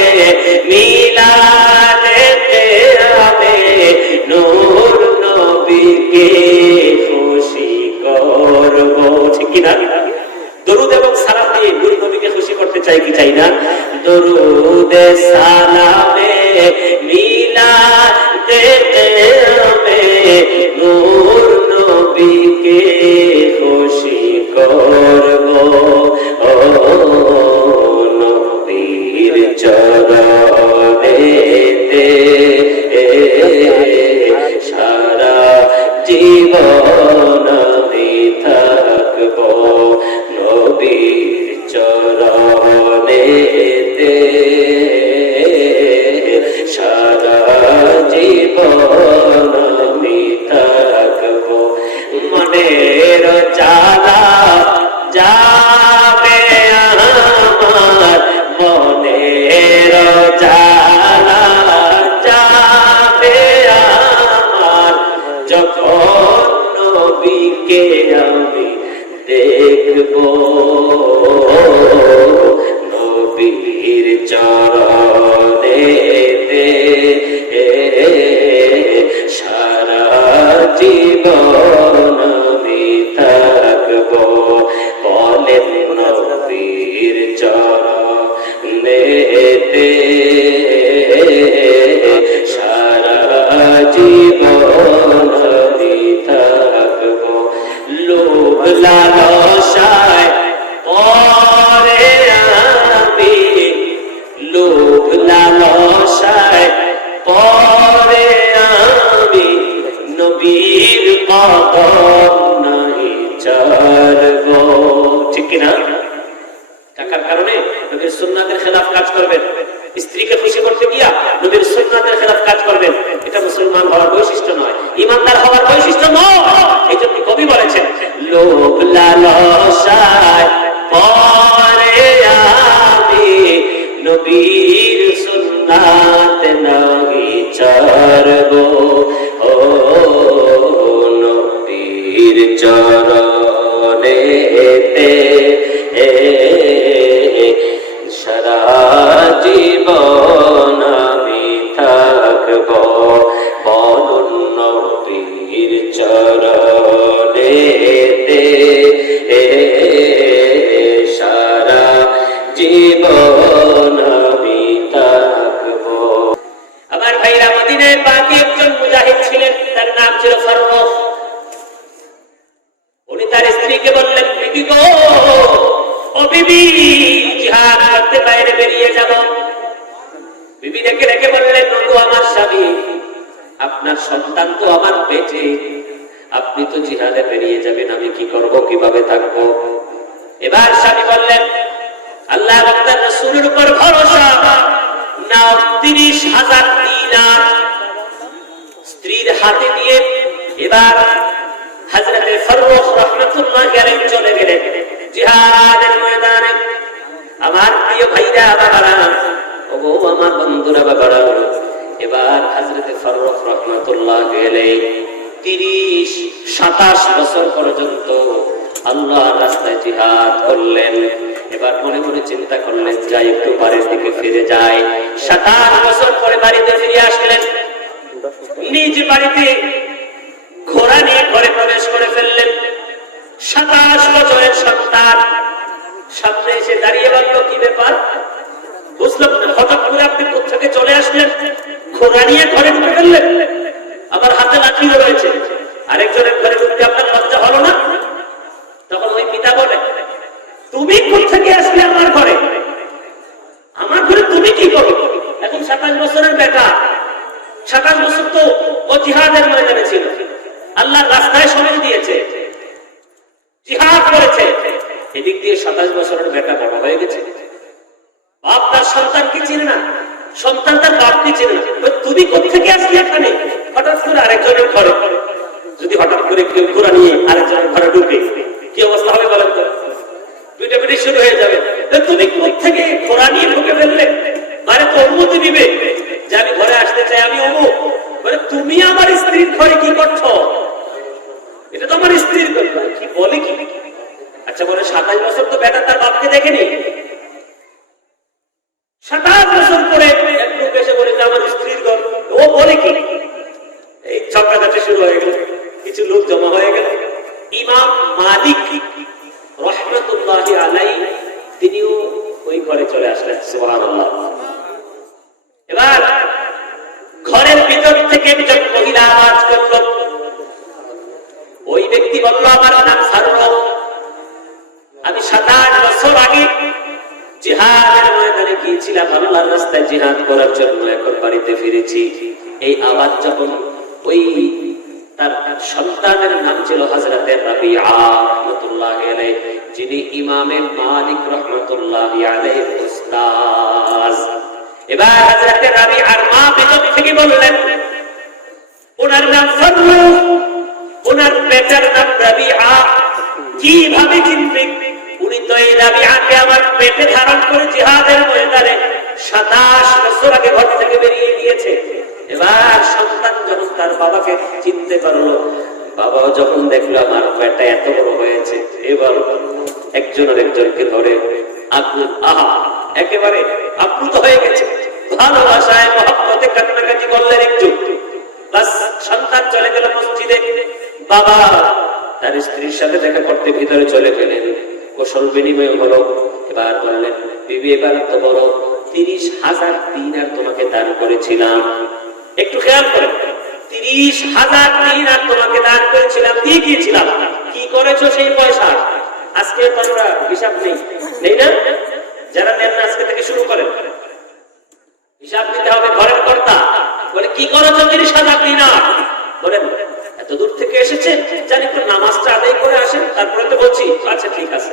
মিলাদেতে আমি নূর নবীকে খুশি করবো। ঠিক কিনা? দরুদ এবং সালাম দিয়ে নূর দরুদে সালামে মিলাদে হবে নূর নবীকে খুশি করব ও নবীর চরণেতে সারা জীবন আমি থাকব নবীর চরণেতে সারা জীবন আমি থাকব মনের জ্বালা যাবে আমার মনের জ্বালা যাবে আমার যখন নবীকে আমি দেখব নবীর চরণেতে সারা জীবন আমি থাকব বলেন নবীর চরণেতে সারা জীবন আমি থাকব লোভ লালসায় পরে আমি লোভ লালসায় পরে আমি নবীর কদম নাই ছাড়ব ঠিক কিনা টাকার কারণে নবীর সুন্নাতের খেলাফ কাজ করবেন স্ত্রীকে খুশি করতে গিয়া নবীর সুন্নাতের খেলাফ কাজ করবেন এটা মুসলমান হওয়ার বৈশিষ্ট্য নয় ইমানদার হওয়ার বৈশিষ্ট্য নয় এই জন্য কবি বলেছেন লোভ লালসায় পরে আমি নবীর সুন্নাত নাই ছাড়ব ও নবীর চরণেতে সারা জীবন আমি থাকব বলুন নবীর চরণেতে সারা জীবন আমি থাকব আমার ভাইরা মদিনায় পাকে একজন মুজাহিদ ছিলেন তার নাম ছিল ফারুক উনি তার স্ত্রীকে বললেন বিবি গো ও বিবি জিহাদ করতে বাইরে বেরিয়ে যাব বিবি ডেকে ডেকে বললেন ওগো আমার স্বামী আপনার সন্তান তো আমার পেটে আপনি তো জিহাদে বেরিয়ে যাবেন আমি কি করব কিভাবে থাকব এবার স্বামী বললেন আল্লাহ এবং তার রাসূলের উপর ভরসা নাও ৩০,০০০ দিনার স্ত্রীর হাতে দিয়ে এবার হযরতে ফারুক রাহমাতুল্লাহি আলাইহি চলে গেলেন জিহাদের ময়দানে আমার প্রিয় ভাইরা বাবারা ওগো আমার বন্ধুরা বাবারা এবার হযরতে ফারুক রাহমাতুল্লাহি আলাইহি ৩০-২৭ বছর পর্যন্ত আল্লাহর রাস্তায় জিহাদ করলেন এবার মনে মনে চিন্তা করলেন যাই একটু বাড়ির দিকে ফিরে যাই ২৭ বছর পরে বাড়িতে ফিরে আসলেন নিজ বাড়িতে ঘোড়া নিয়ে ঘরে প্রবেশ করে ফেললেন ২৭ বছরের সন্তান সামনে এসে দাঁড়িয়ে বলল কি ব্যাপার বুঝলাম না হঠাৎ করে আপনি কোথা চলে আসলেন ঘোড়া নিয়ে ঘরে ঢুকে ফেললেন আবার হাতে লাঠিও রয়েছে আরেকজনের ঘরে ঢুকতে আপনার লজ্জা হলো না তখন ওই পিতা বলে তুমি কোথা আসলে আমার ঘরে তুমি কি করো এখন ২৭ বছরের বেটা ২৭ বছর তো ও জিহাদের ময়দানে ছিল আল্লাহর রাস্তায় সময় দিয়েছে জিহাদ করেছে এদিক দিয়ে ২৭ বছরের বেটা বড় হয়ে গেছে বাপ তার সন্তানকে চিনে না সন্তান তার বাপকে চিনে না তুমি কোথা আসলে এখানে হঠাৎ করে আরেকজনের ঘরে যদি হঠাৎ করে কেউ ঘোড়া নিয়ে আরেকজনের ঘরে ঢুকে কি অবস্থা হবে বলেন তো পিটাপিটি শুরু হয়ে যাবে তুমি কোথা ঘোড়া নিয়ে ঢুকে ফেললে মানে তো অনুমতি দিবে যে আমি ঘরে আসতে চাই আমি অমুক মানে তুমি আমার স্ত্রীর ঘরে কি করছো এটা তো আমার স্ত্রীর কথা কি বলে কি আচ্ছা বলে ২৭ বছর তো বেটা তার বাপকে দেখেনি ২৭ বছর পরে এক লোক এসে বলে যে আমার স্ত্রীর ঘর ও বলে কি এই ঝগড়াঝাটি শুরু হয়ে গেল কিছু লোক জমা হয়ে গেল ইমাম মালিক রাহমাতুল্লাহি আলাইহি তিনিও ওই ঘরে চলে আসলেন। সুবহানাল্লাহ। এবার ঘরের ভিতর থেকে একজন মহিলা আওয়াজ করল। ওই ব্যক্তি বলল, আমার নাম ফারুক, আমি 27 বছর আগে জিহাদের ময়দানে গিয়েছিলাম, আল্লাহর রাস্তায় জিহাদ করার জন্য, এখন বাড়িতে ফিরেছি। এই আওয়াজ যখন ওই তার সন্তানের নাম ছিল হযরতে রাবিআ রাহমাতুল্লাহি আলাইহি, যিনি ইমামে মালিক রাহমাতুল্লাহি আলাইহির উস্তাদ। এবার হযরতে রাবিআর মা ভিতর থেকে বললেন, ওনার নাম ফারুক, ওনার বেটার নাম রাবিআ, কিভাবে চিনবে? উনি তো এই রাবিআকে আমার পেটে ধারণ করে জিহাদের ময়দানে 27 বছর আগে ঘর থেকে বেরিয়ে গিয়েছে। এবার সন্তান যখন তার বাবাকে চিনতে পারলো, বাবাও যখন দেখলো আমার পেটটা এত বড় হয়েছে, এবার একজন আরেকজনকে ধরে একেবারে আপ্লুত হয়ে গেছে, ভালোবাসায় মহব্বতে কান্নাকাটি করলেন একটু। বাস, সন্তান চলে গেল মসজিদে। বাবা তার স্ত্রীর সাথে দেখা করতে ভিতরে চলে গেলেন, কুশল বিনিময় হলো। এবার বললেন, বিবি এবার তো বড়, 30,000 দিনার তোমাকে দান করেছিলাম। একটু খেয়াল করেন, 30,000 দিনার তোমাকে দান করেছিলাম, দিয়ে গিয়েছিলাম, কি করেছো সেই পয়সা? আজকে তোমরা হিসাব নেই না? যারা নেন না আজকে থেকে শুরু করেন, হিসাব দিতে হবে। ঘরের কর্তা বলে, কি করেছো 30,000 দিনার? বলেন, এত দূর থেকে এসেছে, জানি একটু নামাজটা আদায় করে আসেন, তারপরে তো বলছি। আচ্ছা ঠিক আছে।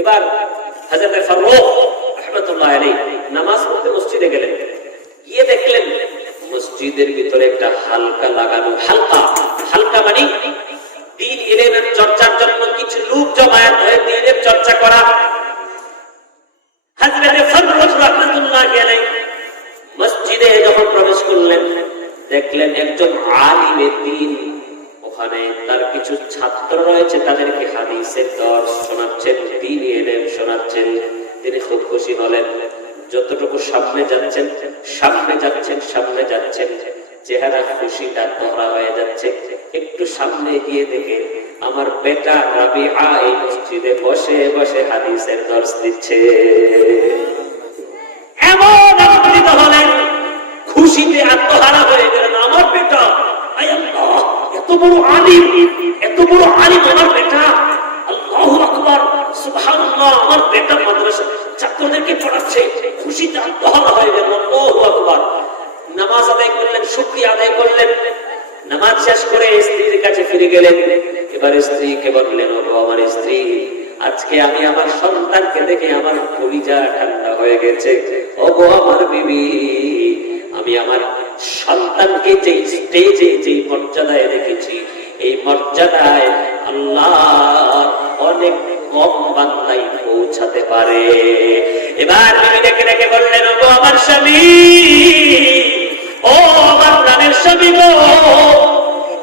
এবার হযরত ফারুক রাহমাতুল্লাহি আলাইহি নামাজ পড়তে মসজিদে গেলেন। গিয়ে দেখলেন মসজিদের ভিতরে একটা হালকা লাগানো, হালকা মানে দ্বীন ইলমের চর্চার জন্য কিছু লোক জমায়েত হয়ে দ্বীনের চর্চা করা। হযরত ফারুক রাহমাতুল্লাহি আলাইহি মসজিদে যখন প্রবেশ করলেন, দেখলেন একজন আলিমে দ্বীন ওখানে, তার কিছু ছাত্র রয়েছে, তাদেরকে হাদিসের দর্শ শোনাচ্ছেন, দ্বীনি ইলম শোনাচ্ছেন। তিনি খুব খুশি হলেন। যতটুকু সামনে যাচ্ছেন, চেহারা খুশিটা ধরা হয়ে যাচ্ছে। একটু সামনে গিয়ে দেখে আমার বেটা রাবিআ এই মসজিদে বসে বসে হাদিসের দর্শ দিচ্ছে। এমন আনন্দিত হলেন, খুশিতে আত্মহারা হয়ে গেলেন। আমার বেটা, এত বড় আলিম আমার বেটা, আল্লাহু আকবার, সুবহানাল্লাহ, আমার বেটা মাদ্রাসা ছাত্রদেরকে পড়াচ্ছে। খুশিতে আত্মহারা হয়ে গেলেন। আল্লাহু আকবার। নামাজ আদায় করলেন, শুকরিয়া আদায় করলেন। নামাজ শেষ করে স্ত্রীর কাছে ফিরে গেলেন। এবার স্ত্রীকে বললেন, ও আমার স্ত্রী, আজকে আমি আমার সন্তানকে দেখে আমার কলিজা ঠান্ডা হয়ে গেছে। ও আমার বিবি, আমি আমার সন্তানকে যেই স্টেজে, যেই মর্যাদায় রেখেছি, এই মর্যাদায় আল্লাহ অনেক কম বান্দাই পৌঁছাতে পারে। এবার বিবি ডেকে ডেকে বললেন, ও আমার স্বামী, ও আমার প্রাণের স্বামী গো,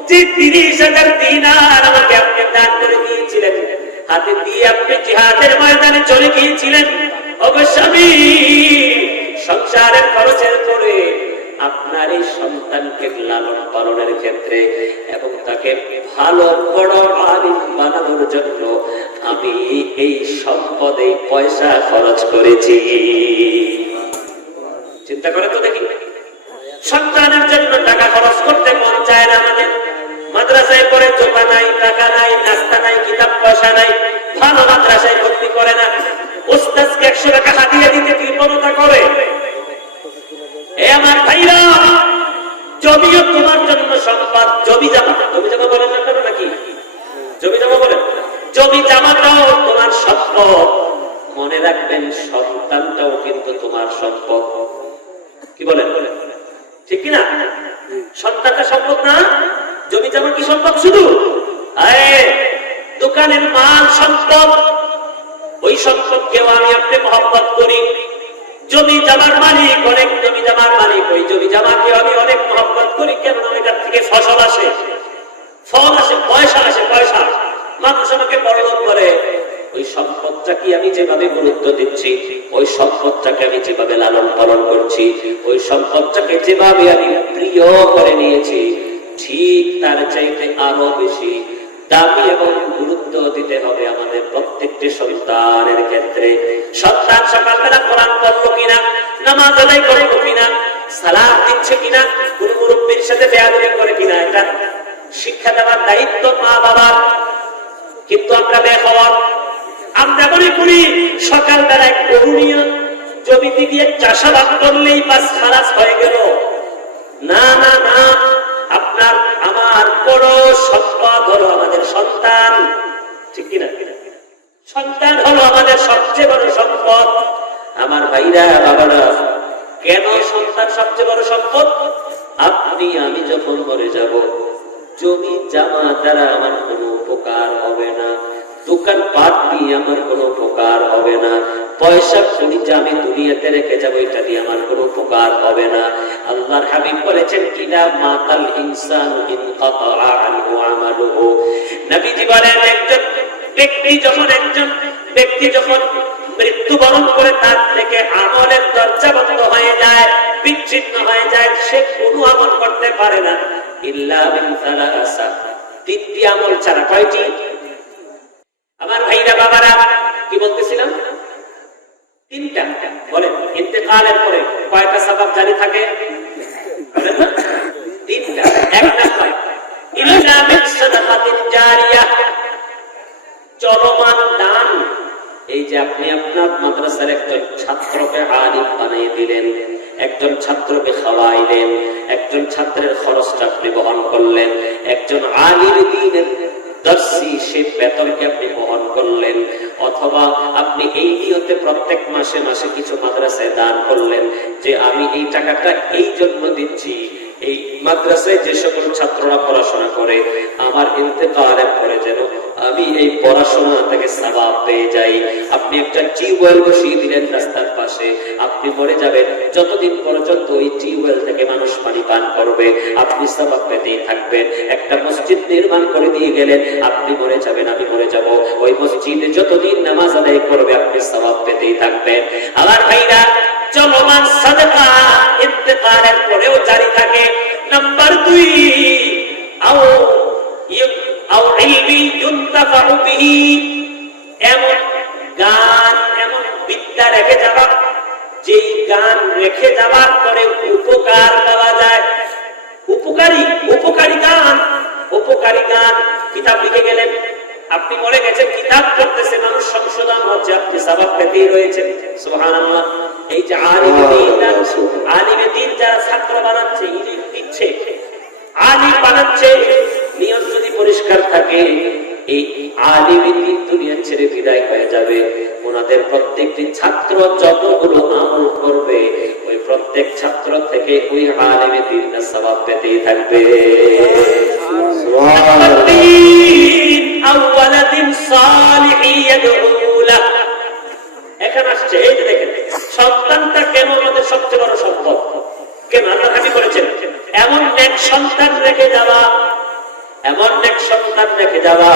যে 30,000 দিনার আমাকে আপনি দান করে দিয়েছিলেন, হাতে দিয়ে আপনি জিহাদের ময়দানে চলে গিয়েছিলেন, ও স্বামী, সংসারের খরচের পরে আপনার এই সন্তানকে লালন পালনের ক্ষেত্রে এবং তাকে ভালো বড় আলিম বানানোর জন্য আমি এই সম্পদে পয়সা খরচ করেছি। চিন্তা করে তো দেখি, সন্তানের জন্য টাকা খরচ করতে মন চায় না আমাদের। মাদ্রাসায় পড়ে জোতা নাই, টাকা নাই, নাস্তা নাই, কিতাব পয়সা নাই, ভালো মাদ্রাসায় ভর্তি করে না, ওস্তাদকে 100 টাকা হাতিয়ে দিতে কৃপণতা করে। এ আমার ভাইরা, জমিও তোমার জন্য সম্পদ, জমি জামা বলেন না কেন, নাকি জমি জামা বলেন? জমি জামাটাও তোমার সম্পদ। মনে রাখবেন, সন্তানটাও কিন্তু তোমার সম্পদ। কি বলেন? ঠিক কিনা? সন্তানটা সম্পদ না? জমি জামা কি সম্পদ? শুধু দোকানের মাল সম্পদ। ওই সম্পদকেও আমি আপনি মহব্বত করি। জমি জামার মালিক, অনেক জমি জামার মালিক, ওই জমি জামাকে আমি অনেক মহব্বত করি। কেন? এটার থেকে ফসল আসে, ফল আসে, পয়সা আসে, পয়সা। মানুষ আমাকে বড়লোক করে। ওই সম্পদটাকে আমি যেভাবে গুরুত্ব দিচ্ছি, ওই সম্পদটাকে আমি যেভাবে লালন পালন করছি, ওই সম্পদটাকে যেভাবে আমি প্রিয় করে নিয়েছি, ঠিক তার চাইতে আরো বেশি দাবি এবং গুরুত্ব দিতে হবে আমাদের প্রত্যেকটি সন্তানের ক্ষেত্রে। সন্তান সকালবেলা কোরআন পড়লো কিনা, নামাজ আদায় করলো কিনা, সালাত দিচ্ছে কিনা, কোন মুরব্বির সাথে বেয়াদবি করে কিনা, এটা শিক্ষা দেওয়ার দায়িত্ব মা বাবার। কিন্তু আমরা বেখবর, আমরা মনে করি সকালবেলায় করুণীয় জমিতে গিয়ে চাষাবাদ করলেই বাস খালাস হয়ে গেল। না না না, আপনার আমার বড় সম্পদ হলো আমাদের সন্তান, ঠিক কিনা? সন্তান হলো আমাদের সবচেয়ে বড় সম্পদ। আমার ভাইরা বাবারা, কেন সন্তান সবচেয়ে বড় সম্পদ? আপনি আমি যখন মরে যাব, জমি জামা দ্বারা আমার কোনো উপকার হবে না, দোকান পাট দিয়ে আমার কোনো উপকার হবে না, পয়সা কড়ি যা আমি দুনিয়াতে রেখে যাবো এটা দিয়ে আমার কোনো উপকার হবে না। আল্লাহর হাবিব বলেছেন কিনা মাতাল ইনসানু ইন কাতাআ আনহু আমালুহু। নবীজি বলেন একজন ব্যক্তি যখন মৃত্যুবরণ করে তার থেকে আমলের দরজা বন্ধ হয়ে যায়, বিচ্ছিন্ন হয়ে যায়, সে কোনো আমল করতে পারে না ইল্লা মিন সালাসা, তিনটি আমল ছাড়া। কয়টি? আমার ভাইরা বাবারা, কি বলতেছিলাম? তিনটা। বলেন, ইন্তেকালের পরে কয়টা সওয়াব জারি থাকে? তিনটা। এক নাম্বার ইল্লা মিন সাদাকাতিন জারিয়া, চলমান দান। এই যে আপনি আপনার মাদ্রাসার একজন ছাত্রকে আলিম বানিয়ে দিলেন, একজন ছাত্রকে খাওয়াইলেন, একজন ছাত্রের খরচটা আপনি বহন করলেন, একজন আলিম দ্বীনের দর্শী সে বেতনকে আপনি বহন করলেন, অথবা আপনি এই নিয়তে প্রত্যেক মাসে মাসে কিছু মাদ্রাসায় দান করলেন যে আমি এই টাকাটা এই জন্য দিচ্ছি, এই মাদ্রাসায় যে সকল ছাত্ররা পড়াশোনা করে আমার ইন্তেকালের পরে যেন আমি এই পড়াশোনা থেকে সওয়াব পেয়ে যাই। আপনি একটা টিউবওয়েল বসিয়ে দিলেন রাস্তার পাশে, আপনি মরে যাবেন, যতদিন পর্যন্ত ওই টিউবওয়েল থেকে মানুষ পানি পান করবে আপনি সওয়াব পেতেই থাকবেন। একটা মসজিদ নির্মাণ করে দিয়ে গেলেন, আপনি মরে যাবেন, আমি মরে যাব, ওই মসজিদে যতদিন নামাজ আদায় করবে আপনি সওয়াব পেতেই থাকবেন। আমার ভাইরা, চলমান সাদাকা ইন্তেকালের পরেও জারি থাকে। নাম্বার 2, আও ইলমি ইউনতাফাউ বিহি, এমন গান, এমন বিদ্যা রেখে যাওয়া যেই গান রেখে যাওয়ার পরে উপকার পাওয়া যায়। উপকারী গান কিতাব লিখে গেলেন, আপনি মরে গেছেন, কিতাব পড়তেছে, মানুষ সংশোধন হচ্ছে, আপনি সওয়াব পেতেই রয়েছেন। সুবহানাল্লাহ। এই যে আলিমে দ্বীন যারা ছাত্র বানাচ্ছে, দিচ্ছে, আলিম বানাচ্ছে, নিয়ত যদি পরিষ্কার থাকে, এই আলিমে দ্বীন দুনিয়া ছেড়ে বিদায় হয়ে যাবে, ওনাদের প্রত্যেকটি ছাত্র যতগুলো আমল করবে ওই প্রত্যেক ছাত্র থেকে ওই আলিমে দ্বীন সওয়াব পেতেই থাকবে। এখন আসছে, এই যে দেখেন, সন্তানটা কেন আমাদের সবচেয়ে বড় সম্পদ? কেন? আল্লাহ হাবি করেছেন এমন এক সন্তান রেখে যাওয়া, এমন এক সন্তান রেখে যাওয়া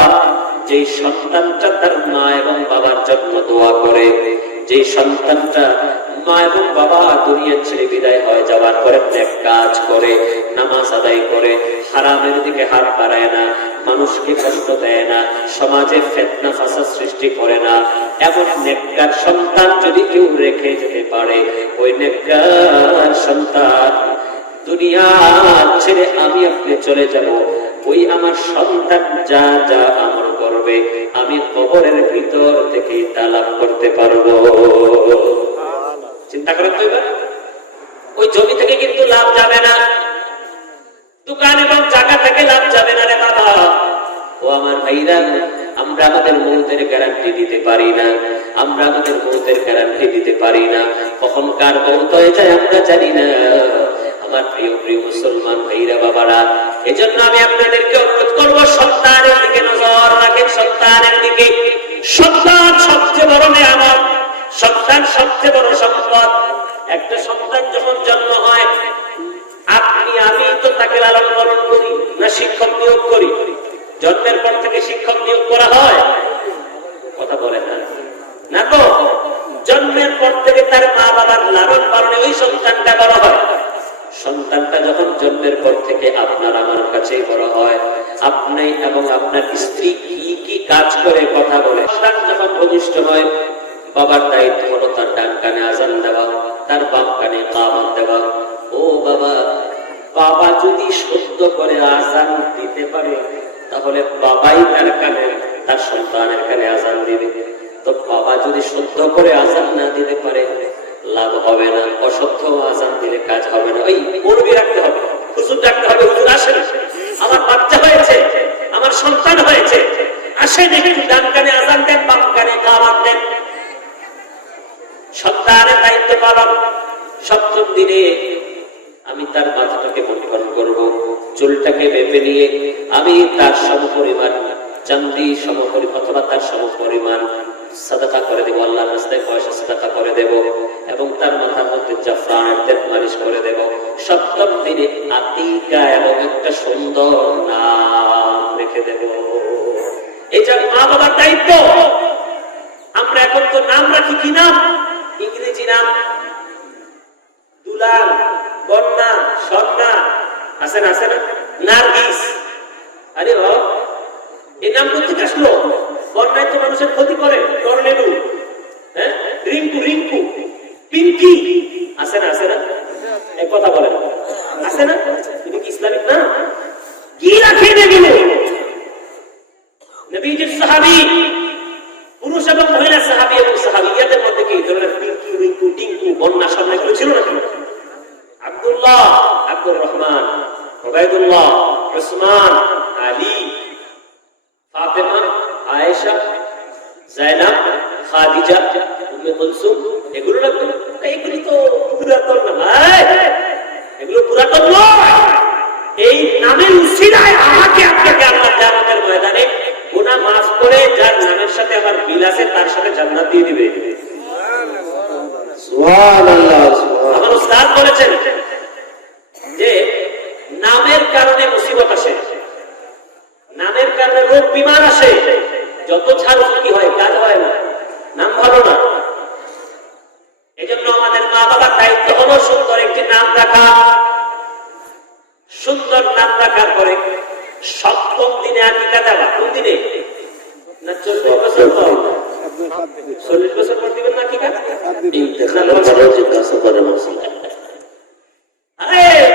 যে সন্তানটা তার মা এবং বাবার জন্য দোয়া করে, যে সন্তানটা মা এবং বাবা দুনিয়া ছেড়ে বিদায় হয়ে যাওয়ার পরে নেক কাজ করে, নামাজ আদায় করে, হারামের দিকে হাত বাড়ায় না, মানুষকে কষ্ট দেয় না, সমাজে ফিতনা ফাসাদ সৃষ্টি করে না, এমন নেককার সন্তান যদি কেউ রেখে যেতে পারে, ওই নেককার সন্তান দুনিয়া ছেড়ে আমি আপনি চলে যাব, ওই আমার সন্তান যা যা আমল করবে আমি কবরের ভিতর থেকে তা লাভ করতে পারবো। চিন্তা করেন তো, এবার ওই জমি থেকে কিন্তু লাভ যাবে না, দোকান এবং জায়গা থেকে লাভ যাবে না রে বাবা। ও আমার ভাইরা, আমরা আমাদের মৌতের গ্যারান্টি দিতে পারি না, আমরা আমাদের মৌতের গ্যারান্টি দিতে পারি না, কখন কার মৌত হয়ে যায় আমরা জানি না। আমার প্রিয় প্রিয় মুসলমান ভাইরা বাবারা, এজন্য আমি আপনাদেরকে অনুরোধ করবো, সন্তানের দিকে নজর রাখেন, সন্তানের দিকে। সন্তান সবচেয়ে বড় নেয়ামত, সন্তান সবচেয়ে বড় সম্পদ। একটা সন্তান যখন জন্ম হয়, আপনি আমি তো তাকে লালন পালন করি না শিক্ষক নিয়োগ করি? জন্মের পর থেকে শিক্ষক নিয়োগ করা হয়? কথা বলে না, না তো। জন্মের পর থেকে তার মা বাবার লালন পালনে ওই সন্তানটা বড় হয়। সন্তানটা যখন জন্মের পর থেকে আপনার আমার কাছেই বড় হয়, আপনি এবং আপনার স্ত্রী কি কি কাজ করে কথা বলে। সন্তান যখন ভূমিষ্ঠ হয় বাবার দায়িত্ব হলো তার ডান কানে আজান দেওয়া, তার বাম কানে কামত দেওয়া। ও বাবা, বাবা যদি শুদ্ধ করে আজান দিতে পারে তাহলে বাবাই তার কানে তার সন্তানের কানে আজান দিবে। তো বাবা যদি শুদ্ধ করে আজান না দিতে পারে লাভ হবে না, অশুদ্ধ আজান দিলে কাজ হবে না। ওই মুরবি রাখতে হবে, হুজুর রাখতে হবে, হুজুর আসেন, আমার বাচ্চা হয়েছে, আমার সন্তান হয়েছে, আসেন একটু ডান কানে আজান দেন, বাম কানে কামত দেন। সন্তানের দায়িত্ব পালন। সপ্তম দিনে আমি তার মাথাটাকে মন্থন করব, চুলটাকে মেপে নিয়ে আমি তার সমপরিমাণ চাঁদি সমপরিমাণ অথবা তার সমপরিমাণ সাদাকা করে দেব, আল্লাহর রাস্তায় পয়সা সাদাকা করে দেব এবং তার মাথার মধ্যে জাফরানের তেল মালিশ করে দেব। সপ্তম দিনে আতিকা এবং একটা সুন্দর নাম রেখে দেব। এটা মা বাবার দায়িত্ব। আমরা এখন তো নাম রাখি কি নাম? ইংরেজি নাম, দুলাল, বন্যা, স্বর্ণা, আছে না আছে না, নার্গিস। আরে বাবা, এই নাম কোথেকে আসলো? বন্যায় তো মানুষের ক্ষতি করে, টর্নেডো, হ্যাঁ, রিঙ্কু রিঙ্কু, পিঙ্কি, আছে না আছে না, এক কথা বলেন, আছে না? এটা কি ইসলামিক না? কি রাখে এগুলো? নবীজির সাহাবী, পুরুষ এবং মহিলা সাহাবী এবং সাহাবিয়াদের মধ্যে কি ধরনের পিঙ্কি রিঙ্কু টিঙ্কু বন্যা স্বর্ণা এগুলো ছিল না? আব্দুল্লাহ, আব্দুর রহমান, ওবায়দুল্লাহ, উসমান, আলী, ফাতেমা, আয়েশা, যায়েনব, খাদিজা, উম্মে কুলসুম, এগুলো রাখবেন। এইগুলি তো পুরাতন না, এগুলো পুরাতন নয়। এই নামের উসিলায় আমাকে আপনাকে আল্লাহ কিয়ামতের ময়দানে গুনাহ মাফ করে যার নামের সাথে আমার মিল আছে তার সাথে জান্নাত দিয়ে দিবে। সুবহানাল্লাহ। আমার উস্তাদ বলেছেন যে নামের কারণে মুসিবত আসে, নামের কারণে রোগ বিমার আসে, যত ঝাড়ফুঁকি হয় কাজ হয় না, নাম ভালো না। এজন্য আমাদের মা বাবার দায়িত্ব হলো সুন্দর একটি নাম রাখা। সুন্দর নাম রাখার পরে সপ্তম দিনে আকিকা দেওয়া। কোন দিনে? না 40 বছর পর, 40 বছর পর দিবেন না আকিকা?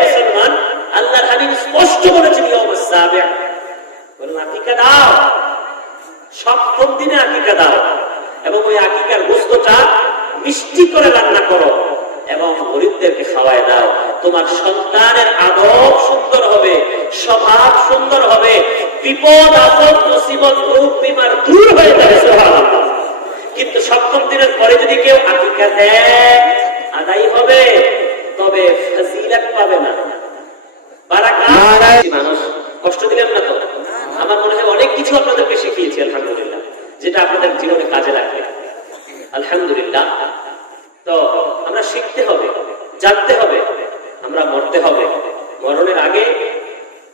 মুসলমান, আল্লাহর হাবিব স্পষ্ট বলেছেন ইয়াউমুস সাবিআ, আকিকা দাও, সপ্তম দিনে আকিকা দাও এবং ওই আকিকার গোশতটা মিষ্টি করে রান্না করো এবং গরিবদেরকে খাওয়ায় দাও। তোমার সন্তানের আদব সুন্দর হবে, স্বভাব সুন্দর হবে, বিপদ আপদ মুসিবত রোগ বিমার দূর হয়ে যাবে। সুবহানাল্লাহ। কিন্তু সপ্তম দিনের পরে যদি কেউ আকিকা দেয় আদায় হবে, তবে ফজিলত পাবে না, বারাকাত। মানুষ কষ্ট দিলেন না তো? আমার মনে হয় অনেক কিছু আপনাদেরকে শিখিয়েছি আলহামদুলিল্লাহ, যেটা আপনাদের জীবনে কাজে লাগবে আলহামদুলিল্লাহ। তো আমরা শিখতে হবে, জানতে হবে, আমরা মরতে হবে। মরণের আগে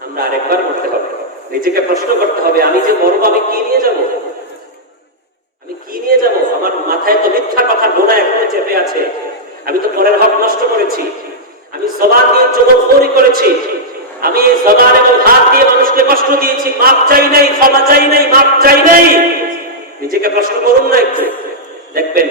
আমরা আরেকবার মরতে হবে। নিজেকে প্রশ্ন করতে হবে, আমি যে মরব আমি কি নিয়ে যাব? আমি কি নিয়ে যাব? আমার মাথায় তো মিথ্যা কথা গোনা এখনো চেপে আছে। আমি তো পরের হক নষ্ট করেছি, আমি জবান দিয়ে চুগলখড়ি করেছি, আমি এই জবান এবং হাত দিয়ে মানুষকে কষ্ট দিয়েছি, মাপ চাই নাই, ক্ষমা চাই নাই, মাপ চাই নাই। নিজেকে প্রশ্ন করুন না একটু, দেখবেন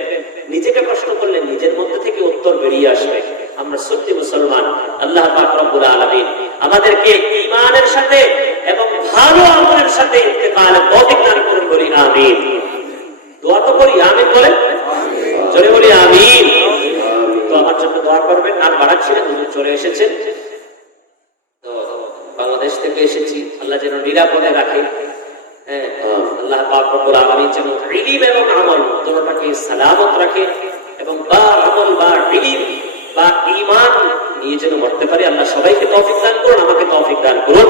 নিজেকে প্রশ্ন করলে নিজের মধ্যে থেকে উত্তর বেরিয়ে আসবে। আমরা সত্যি মুসলমান। আল্লাহ পাক রব্বুল আলামিন আমাদেরকে ঈমানের সাথে এবং ভালো আমলের সাথে ইন্তেকালের তৌফিক দান করুন, বলি আমিন। দোয়া তো করি, আমিন বলেন, জোরে বলি আমিন। তো আমার জন্য দোয়া করবেন। আর বাড়াচ্ছি না, হুজুর চলে এসেছেন, তো বাংলাদেশ থেকে এসেছি, আল্লাহ যেন নিরাপদে রাখে। আল্লাহ পাক রব্বুল আলামিন যেন ইলম এবং আমল দুটোটাকে সালামত রাখে এবং বা আমল বা ইলম বা ঈমান নিয়ে যেন মরতে পারি। আল্লাহ সবাইকে তৌফিক দান করুন, আমাকে তৌফিক দান করুন।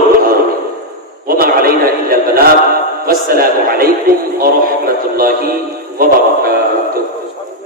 ওয়া মা আলাইনা ইল্লাল বালাগ। ওয়াসসালামু আলাইকুম ওয়া রাহমাতুল্লাহি ওয়া বারাকাতুহু।